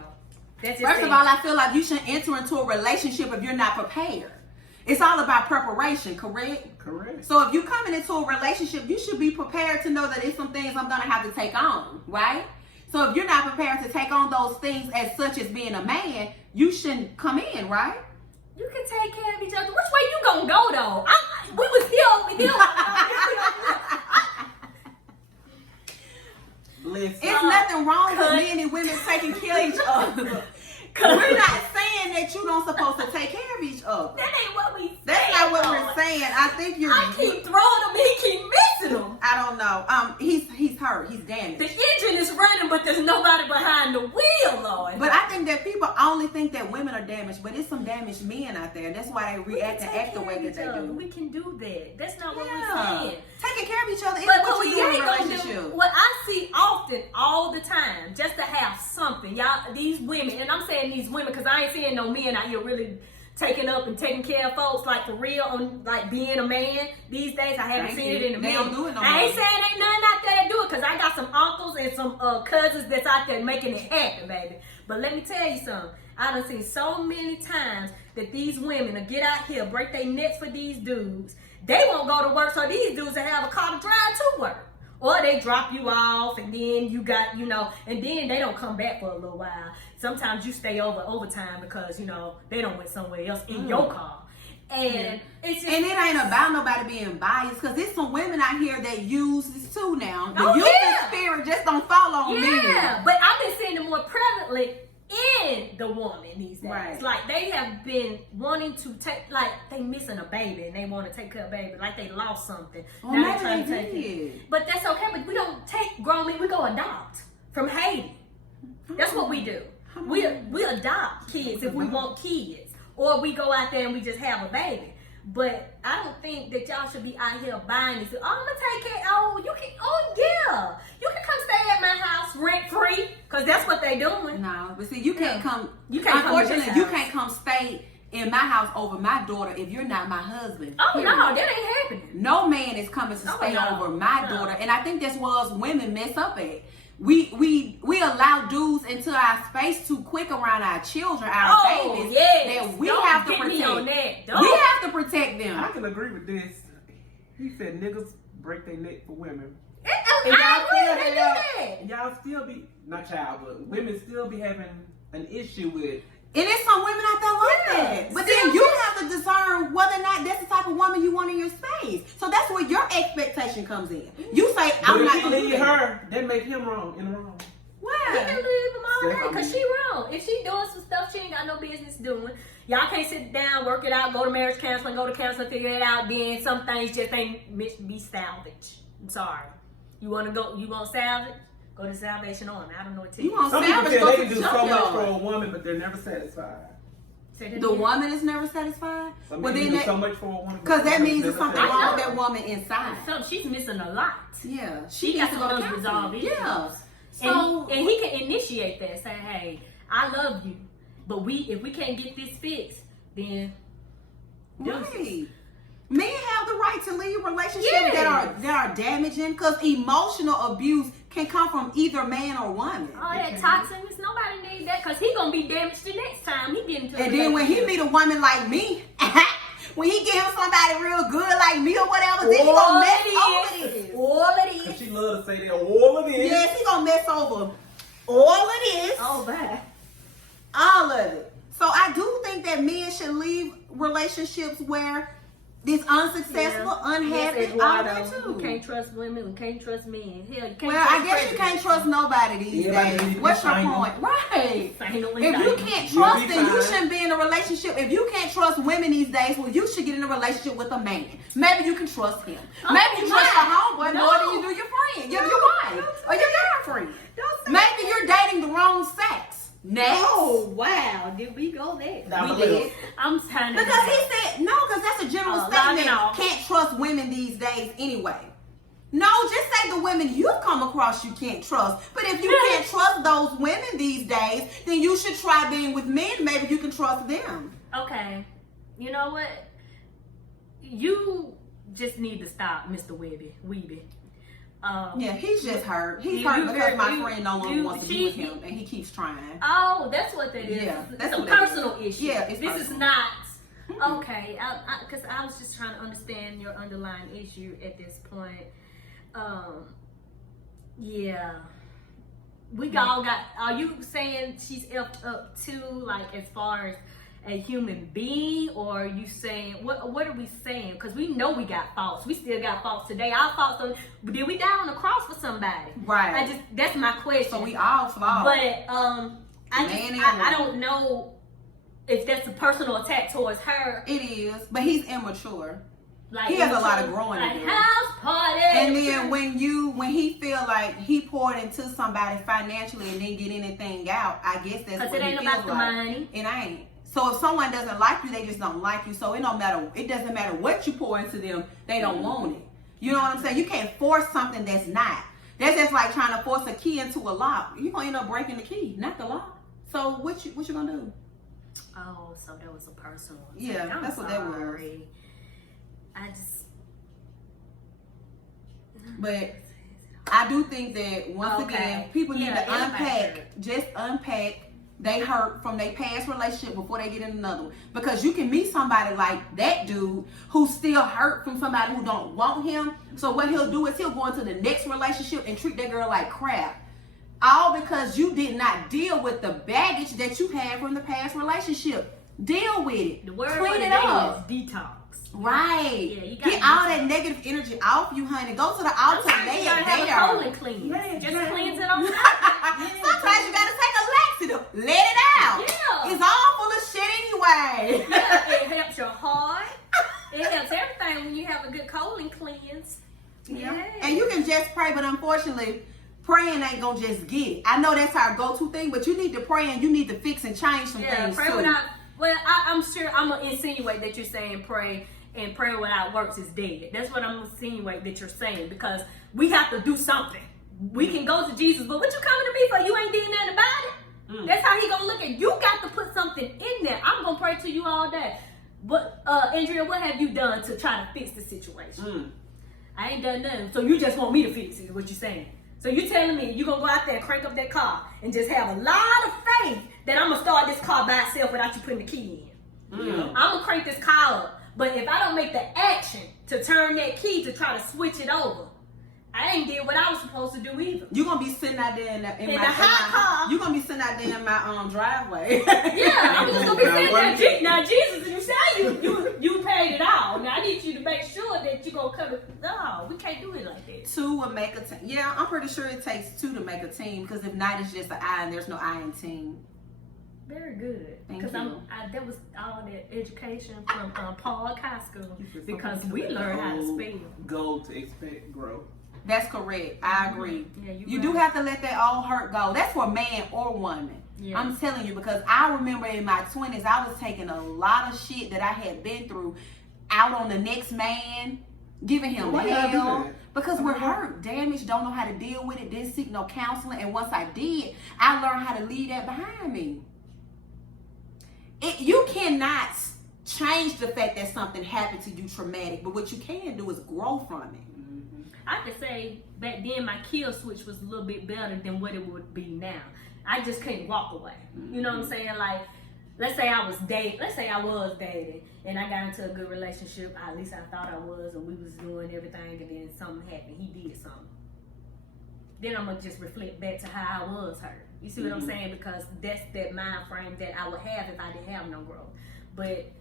That's First of all, I feel like you shouldn't enter into a relationship if you're not prepared. It's all about preparation, correct? Correct. So if you're coming into a relationship, you should be prepared to know that it's some things I'm going to have to take on, right? So if you're not prepared to take on those things as such as being a man, you shouldn't come in, right? You can take care of each other. Which way you gonna go though? We was here over here. Listen. It's nothing wrong with men and women taking care of each other. We're not saying that you don't supposed to take care of each other. That ain't what we saying. That's not what we're saying. I think you're. I keep throwing them, he keep missing them. I don't know. He's hurt. He's damaged. The engine is running, but there's nobody behind the wheel, Lord. But I think that people only think that women are damaged, but it's some damaged men out there. That's why they react and act the way that they do. We can do that. That's not what we're Yeah. saying. Taking care of each other is But what what you we do in ain't a gonna relationship. do, what I see often, all the time, just to have something. Y'all, these women, and I'm saying these women because I ain't seeing no men out here really taking up and taking care of folks like for real on like being a man these days. I haven't seen it in a They minute. don't do it no I ain't more. saying ain't none out there that do it because I got some uncles and some cousins that's out there making it happen, baby. But let me tell you something. I done seen so many times that these women will get out here, break their necks for these dudes. They won't go to work, so these dudes will have a car to drive to work. Or they drop you off, and then you got, and then they don't come back for a little while. Sometimes you stay overtime because, they don't went somewhere else in your car. And it's just... And it ain't about nobody being biased, because there's some women out here that use this too now. The Oh, youth yeah. spirit just don't fall on me. Yeah, but I've been seeing it more prevalently in the woman these days. Right. Like they have been wanting to take, like they missing a baby and they want to take care of a baby, like they lost something. Well, Now maybe trying to they take did. it. But that's okay. But we don't take grown men. We go adopt from Haiti. That's what we do. We adopt kids if we want kids, or we go out there and we just have a baby. But I don't think that y'all should be out here buying these. Oh, I'm gonna take care. Oh, you can. Oh, yeah. You can come stay at my house rent free, cause that's what they doing. No, but see, you can't come. You can't come to this Unfortunately, you house. can't come stay in my house over my daughter if you're not my husband. Oh period. no, that ain't happening. No man is coming to Oh, stay no. over my No. daughter, and I think that's where us women mess up at. We allow dudes into our space too quick around our children, our babies. Yes. That we Don't have to get me on protect. that. We have to protect them. I can agree with this. He said niggas break their neck for women. I agree. They do that. And y'all still be, not y'all, but women still be having an issue with. And there's some women out there like that. But then you have to discern whether or not that's the type of woman you want in your space. So that's where your expectation comes in. You say, I'm not going to leave her, that make him wrong, in the wrong. Why? He can leave him all day because she wrong. If she doing some stuff she ain't got no business doing, y'all can't sit down, work it out, go to marriage counseling, go to counseling, figure it out. Then some things just ain't meant to be salvaged. I'm sorry. You want salvage? Go to Salvation Army. I don't know what to tell you. Some people feel they can do so much for a woman, but they're never satisfied. The woman is never satisfied? Some people do so much for a woman. Because that means there's something wrong with that woman inside. She's missing a lot. Yeah. She got some unresolved issues. Yeah. So, and he can initiate that, say, hey, I love you, but if we can't get this fixed, then right. Men have the right to leave relationships that are damaging, because emotional abuse can come from either man or woman. Oh, that toxins, nobody needs that, because he gonna be damaged the next time he get into. And then when he meet a woman like me, when he get him somebody real good like me or whatever, then he gonna mess over this. All of this. She love to say that, all of this. Yes, he gonna mess over all of this. Oh, bad. All of it. So I do think that men should leave relationships where this unsuccessful, unhappy, all that too. We can't trust women. We can't trust men. Hell, you can't I guess you can't trust nobody these days. What's your point? Right. If you can't trust them, you shouldn't be in a relationship. If you can't trust women these days, well, you should get in a relationship with a man. Maybe you can trust him. Maybe you trust your homeboy more than you do your friend, your wife, or your girlfriend. Maybe you're dating the wrong sex. Next. Oh, wow. Did we go there? We did. I'm trying to. Because he said, no, because that's a general statement. Can't trust women these days anyway. No, just say the women you come across you can't trust. But if you can't trust those women these days, then you should try being with men. Maybe you can trust them. Okay. You know what? You just need to stop, Mr. Weeby. Yeah, he's just hurt. He's hurt because my friend no longer wants to be with him, and he keeps trying. Oh, that's what that is. Yeah, that's a personal issue. Yeah, this is not okay. Because I was just trying to understand your underlying issue at this point. Yeah, we all got. Are you saying she's effed up too, like as far as a human being, or are you saying what are we saying? Because we know we got faults. We still got faults today. Our faults. Did we die on the cross for somebody? Right. That's my question. So we all flawed. But I don't know if that's a personal attack towards her. It is, but he's immature. Like, he has a lot of growing to do. House party. And then when he feel like he poured into somebody financially and didn't get anything out, I guess that's what he feels like. 'Cause it ain't about the money. It ain't. So if someone doesn't like you, they just don't like you. So it doesn't matter what you pour into them, they don't want it. You know what I'm saying? You can't force something that's not. That's just like trying to force a key into a lock. You're gonna end up breaking the key, not the lock. So what you gonna do? Oh, so that was a personal attack. Yeah, that's what that was. But I do think that once again, people need to unpack they hurt from their past relationship before they get in another one. Because you can meet somebody like that dude who's still hurt from somebody who don't want him. So what he'll do is he'll go into the next relationship and treat that girl like crap. All because you did not deal with the baggage that you had from the past relationship. Deal with it. The word clean it up. Detox. Right. Yeah, you get all that negative energy off you, honey. Go to the altar and lay it there. Have a colon cleanse. Just cleanse it on the Sometimes you gotta take a laxative. Let it out. Yeah. It's all full of shit anyway. Yeah, it helps your heart. It helps everything when you have a good colon cleanse. Yeah. And you can just pray, but unfortunately, praying ain't gonna just get it. I know that's our go-to thing, but you need to pray and you need to fix and change some things pray too. I'm sure I'm gonna insinuate that you're saying pray and prayer without works is dead. That's what I'm insinuating that you're saying, because we have to do something. We can go to Jesus, but what you coming to me for? You ain't did nothing about it. That's how he gonna look at you. Got to put something in there. I'm gonna pray to you all day. But Andrea, what have you done to try to fix the situation? I ain't done nothing. So you just want me to fix it, is what you're saying. So you telling me you're gonna go out there and crank up that car and just have a lot of faith that I'm gonna start this car by itself without you putting the key in. I'm gonna crank this car up. But if I don't make the action to turn that key to try to switch it over, I ain't did what I was supposed to do either. You gonna be sitting out there in the hot car. You gonna be sitting out there in my driveway. Yeah, I'm just gonna be sitting there. Now Jesus, you say you paid it all. Now I need you to make sure that you gonna cover. No, we can't do it like that. Two will make a team. Yeah, I'm pretty sure it takes two to make a team. Because if not, it's just an I and there's no I in team. Very good. Because that was all that education from Paul High School. Because we learned how to spell. Go to expect growth. That's correct. I agree. Yeah, you do have to let that old hurt go. That's for man or woman. Yeah. I'm telling you, because I remember in my 20s, I was taking a lot of shit that I had been through out on the next man, giving him hell. Because we're hurt, damaged, don't know how to deal with it, didn't seek no counseling. And once I did, I learned how to leave that behind me. You cannot change the fact that something happened to you traumatic, but what you can do is grow from it. I could say back then my kill switch was a little bit better than what it would be now. I just couldn't walk away. You know what I'm saying? Like, let's say I was dating, and I got into a good relationship. At least I thought I was, and we was doing everything, and then something happened. He did something. Then I'm gonna just reflect back to how I was hurt. You see what I'm saying? Because that's that mind frame that I would have if I didn't have no growth. But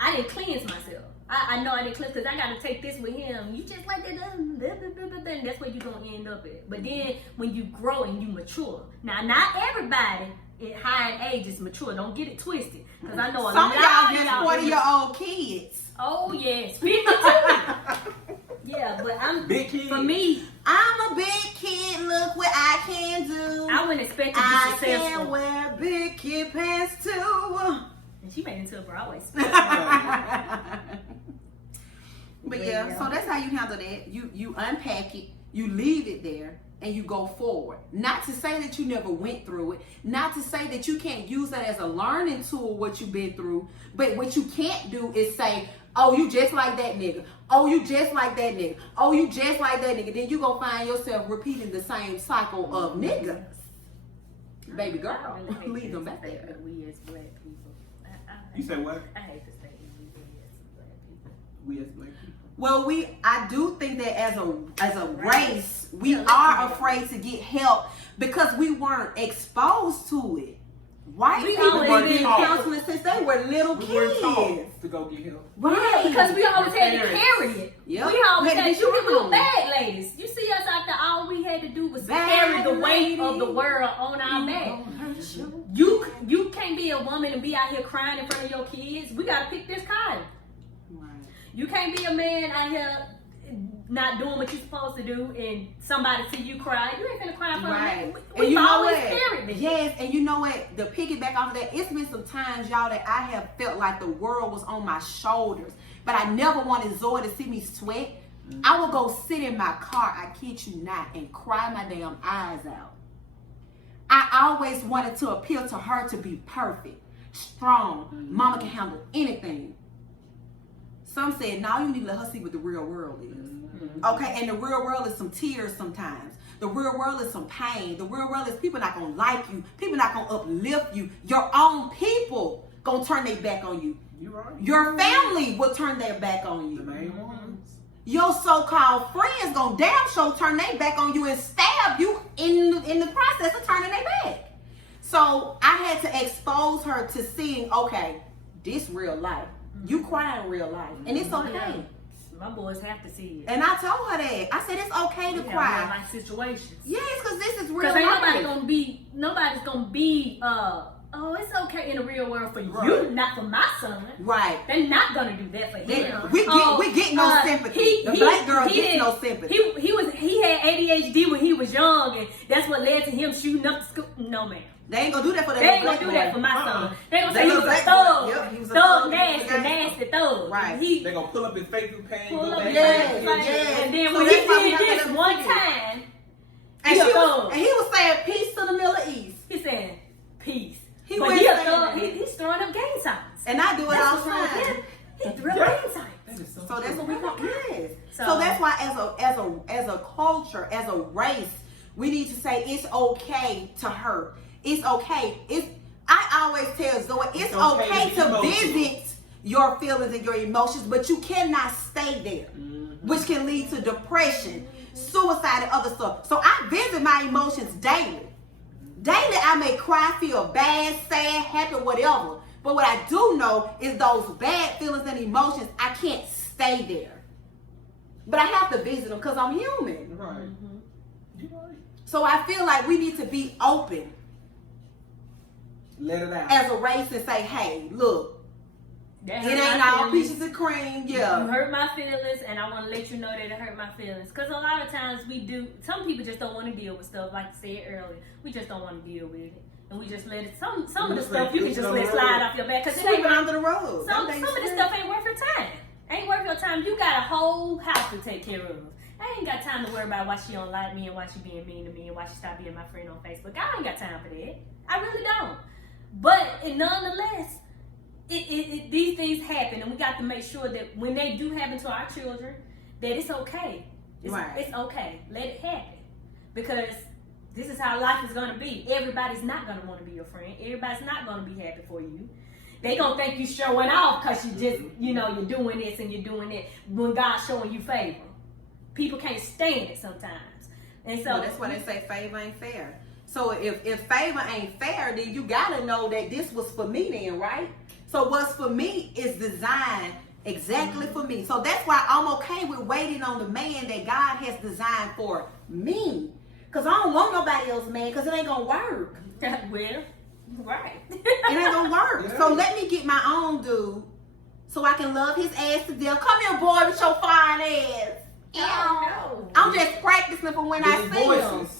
I didn't cleanse myself. I know I didn't cleanse because I got to take this with him. You just like that, and that's where you're going to end up at. But then when you grow and you mature. Now, not everybody at high age is mature. Don't get it twisted. Because I know some of y'all just 40-year-old kids. Oh, yes. 52. Yeah, but I'm big kid. For me, I'm a big kid. Look what I can do. I wouldn't expect to be successful. I can wear big kid pants too. And she made it into a Broadway But yeah, so that's how you handle that. You unpack it, you leave it there, and you go forward. Not to say that you never went through it, not to say that you can't use that as a learning tool, what you've been through, but what you can't do is say, oh, you just like that nigga. Oh, you just like that nigga. Oh, you just like that nigga. Then you gonna find yourself repeating the same cycle of niggas. Baby girl, leave them back there. We as black people. You say what? I hate to say we as black people. We as black people. Well, I do think that as a race, we are afraid to get help because we weren't exposed to it. White people were getting counseling since they were little kids. We weren't taught to go get help. Right. Yeah, because we always had to carry it. Yep. We always had to. We were bad ladies. You see us out there, all we had to do was carry the weight of the world on our back. You can't be a woman and be out here crying in front of your kids. We gotta pick this cotton. Right. You can't be a man out here not doing what you're supposed to do and somebody see you cry. You ain't gonna cry in front of them. We've always carried this. Yes, and you know what? The piggyback off of that, it's been some times, y'all, that I have felt like the world was on my shoulders, but I never wanted Zoe to see me sweat. I would go sit in my car, I kid you not, and cry my damn eyes out. I always wanted to appeal to her to be perfect, strong. Mama can handle anything. Some said, no, you need to let her see what the real world is. Okay, and the real world is some tears sometimes. The real world is some pain. The real world is people not gonna like you. People not gonna uplift you. Your own people gonna turn their back on you. You're right. Your family will turn their back on you. The main ones. Your so-called friends gonna damn sure turn their back on you and stab you in the process of turning their back. So I had to expose her to seeing, okay, this real life. You cry in real life, and it's okay. Yeah. My boys have to see it. And I told her that. I said it's okay to cry. Like situations. Yes, because this is real life. Because ain't nobody's gonna be oh, it's okay in the real world for you, not for my son. Right. They're not gonna do that for him. We get no sympathy. The black girl gets no sympathy. He had ADHD when he was young, and that's what led to him shooting up the school. No, ma'am. They ain't gonna do that for that. They ain't gonna do that for my son. They ain't gonna say he was a thug. Yep, he was a thug, nasty thug. Right. They gonna pull up his Facebook page. Pull up his Facebook page. And then when he did this one time, and he was saying peace to the Middle East. He said peace. But he a thug. He's throwing up gang signs. And I do it all the time. He threw up gang signs. So that's what we call it. So that's why as a culture, as a race, we need to say it's okay to hurt. It's okay. I always tell Zoe, it's okay to visit your feelings and your emotions, but you cannot stay there. which can lead to depression, suicide, and other stuff. So I visit my emotions daily. Daily, I may cry, feel bad, sad, happy, whatever. But what I do know is those bad feelings and emotions, I can't stay there. But I have to visit them because I'm human. Right. You're right. So I feel like we need to be open. Let it out. As a race and say, hey, look, That it hurt ain't my all feelings. peaches and cream. You Yeah. hurt my feelings, and I want to let you know that it hurt my feelings. Because a lot of times some people just don't want to deal with stuff, like I said earlier. We just don't want to deal with it. And we just let it, some of the stuff you can just let slide off your back. Because it Sweep ain't it under the rug. some of the stuff ain't worth your time. Ain't worth your time. You got a whole house to take care of. I ain't got time to worry about why she don't like me and why she being mean to me and why she stopped being my friend on Facebook. I ain't got time for that. I really don't. But nonetheless, these things happen, and we got to make sure that when they do happen to our children, that it's okay. It's okay. Let it happen. Because this is how life is going to be. Everybody's not going to want to be your friend. Everybody's not going to be happy for you. They going to think you showing off because you just, you're doing this and you're doing that when God's showing you favor. People can't stand it sometimes. And so Well, that's why they say favor ain't fair. So if favor ain't fair, then you gotta know that this was for me then, right? So what's for me is designed exactly for me. So that's why I'm okay with waiting on the man that God has designed for me. Because I don't want nobody else, man, because it ain't gonna work. well, right. It ain't gonna work. Yeah. So let me get my own dude so I can love his ass to death. Come here, boy, with your fine ass. Oh, no. I'm just practicing for when I These see him. voices.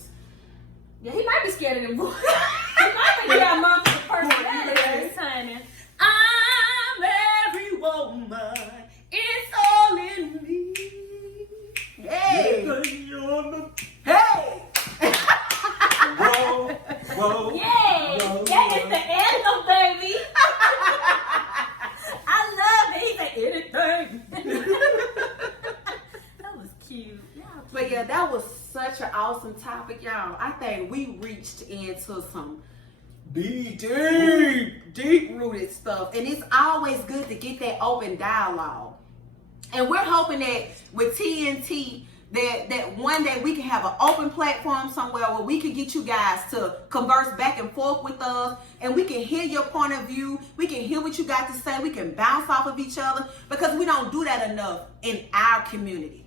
Yeah, he might be scared of them boys. He might be a monster personality this time. I'm every woman. It's all in me. Hey. Hey. Whoa, whoa. Yay! whoa, That is the anthem, baby. I love it. He said anything. That was cute. But yeah, that was such an awesome topic, y'all. I think we reached into some deep rooted stuff. And it's always good to get that open dialogue. And we're hoping that with TNT, that one day we can have an open platform somewhere where we can get you guys to converse back and forth with us, and we can hear your point of view. We can hear what you got to say. We can bounce off of each other, because we don't do that enough in our community.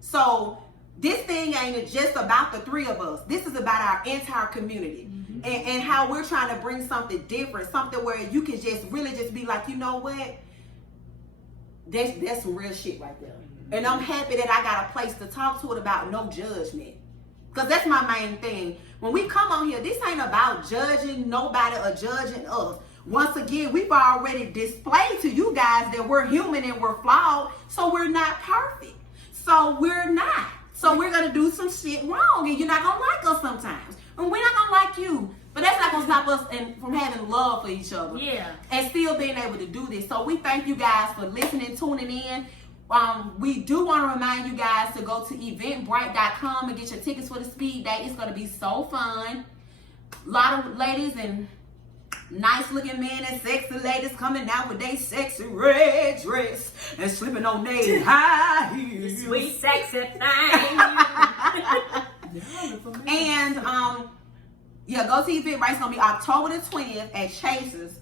So this thing ain't just about the three of us. This is about our entire community. And how we're trying to bring something different, something where you can just really just be like, you know what? That's some real shit right there. And I'm happy that I got a place to talk to it about no judgment. Because that's my main thing. When we come on here, this ain't about judging nobody or judging us. Once again, we've already displayed to you guys that we're human and we're flawed, so we're not perfect. So we're not. So we're going to do some shit wrong, and you're not going to like us sometimes. And we're not going to like you. But that's not going to stop us from having love for each other. Yeah. And still being able to do this. So we thank you guys for listening, tuning in. We do want to remind you guys to go to eventbrite.com and get your tickets for the speed date. It's going to be so fun. A lot of ladies and nice looking men and sexy ladies coming down with their sexy red dress and slipping on their high heels. Sweet, sexy thing. And yeah, go to Eventbrite. It's gonna be October the 20th at Chase's,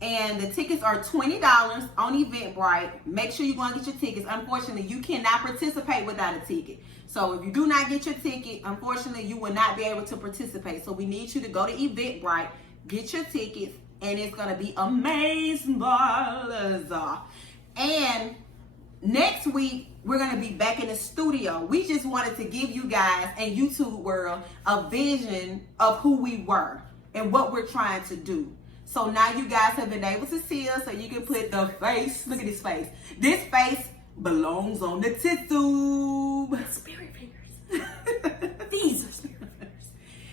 and the tickets are $20 on Eventbrite. Make sure you go and get your tickets. Unfortunately, you cannot participate without a ticket. So if you do not get your ticket, unfortunately, you will not be able to participate. So we need you to go to Eventbrite, get your tickets, and it's gonna be amazing. And next week, we're going to be back in the studio. We just wanted to give you guys and YouTube world a vision of who we were and what we're trying to do. So now you guys have been able to see us, so you can put the face. Look at this face. This face belongs on the tube. Spirit fingers. These are spirit fingers.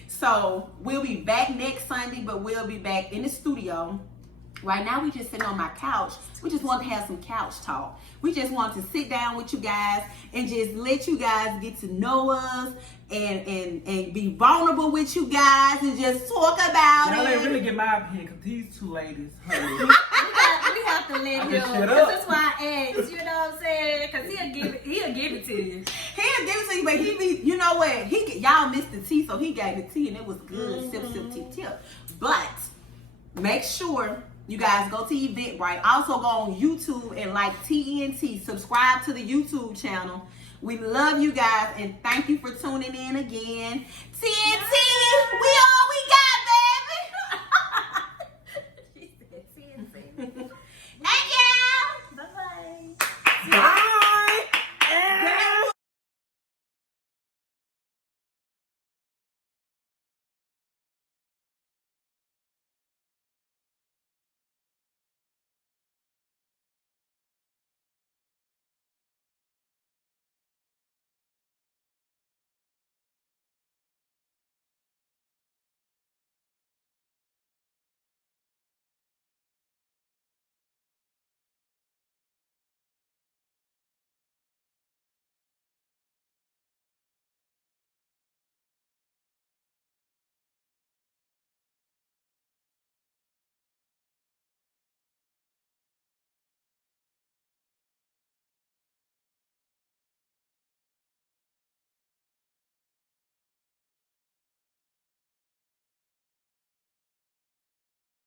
So we'll be back next Sunday, but we'll be back in the studio. Right now, we just sitting on my couch. We just want to have some couch talk. We just want to sit down with you guys and just let you guys get to know us and be vulnerable with you guys and just talk about Y'all it. ain't really get my opinion, because these two ladies, honey. We have have to let him. just shut Cause up. that's why I asked. You know what I'm saying? Cause he'll give it to you. He'll give it to you, but he be, you know what? Y'all missed the tea, so he gave the tea, and it was good. Sip, tea tip. But make sure you guys go to Eventbrite. Also go on YouTube and like TNT. Subscribe to the YouTube channel. We love you guys, and thank you for tuning in again. TNT, we all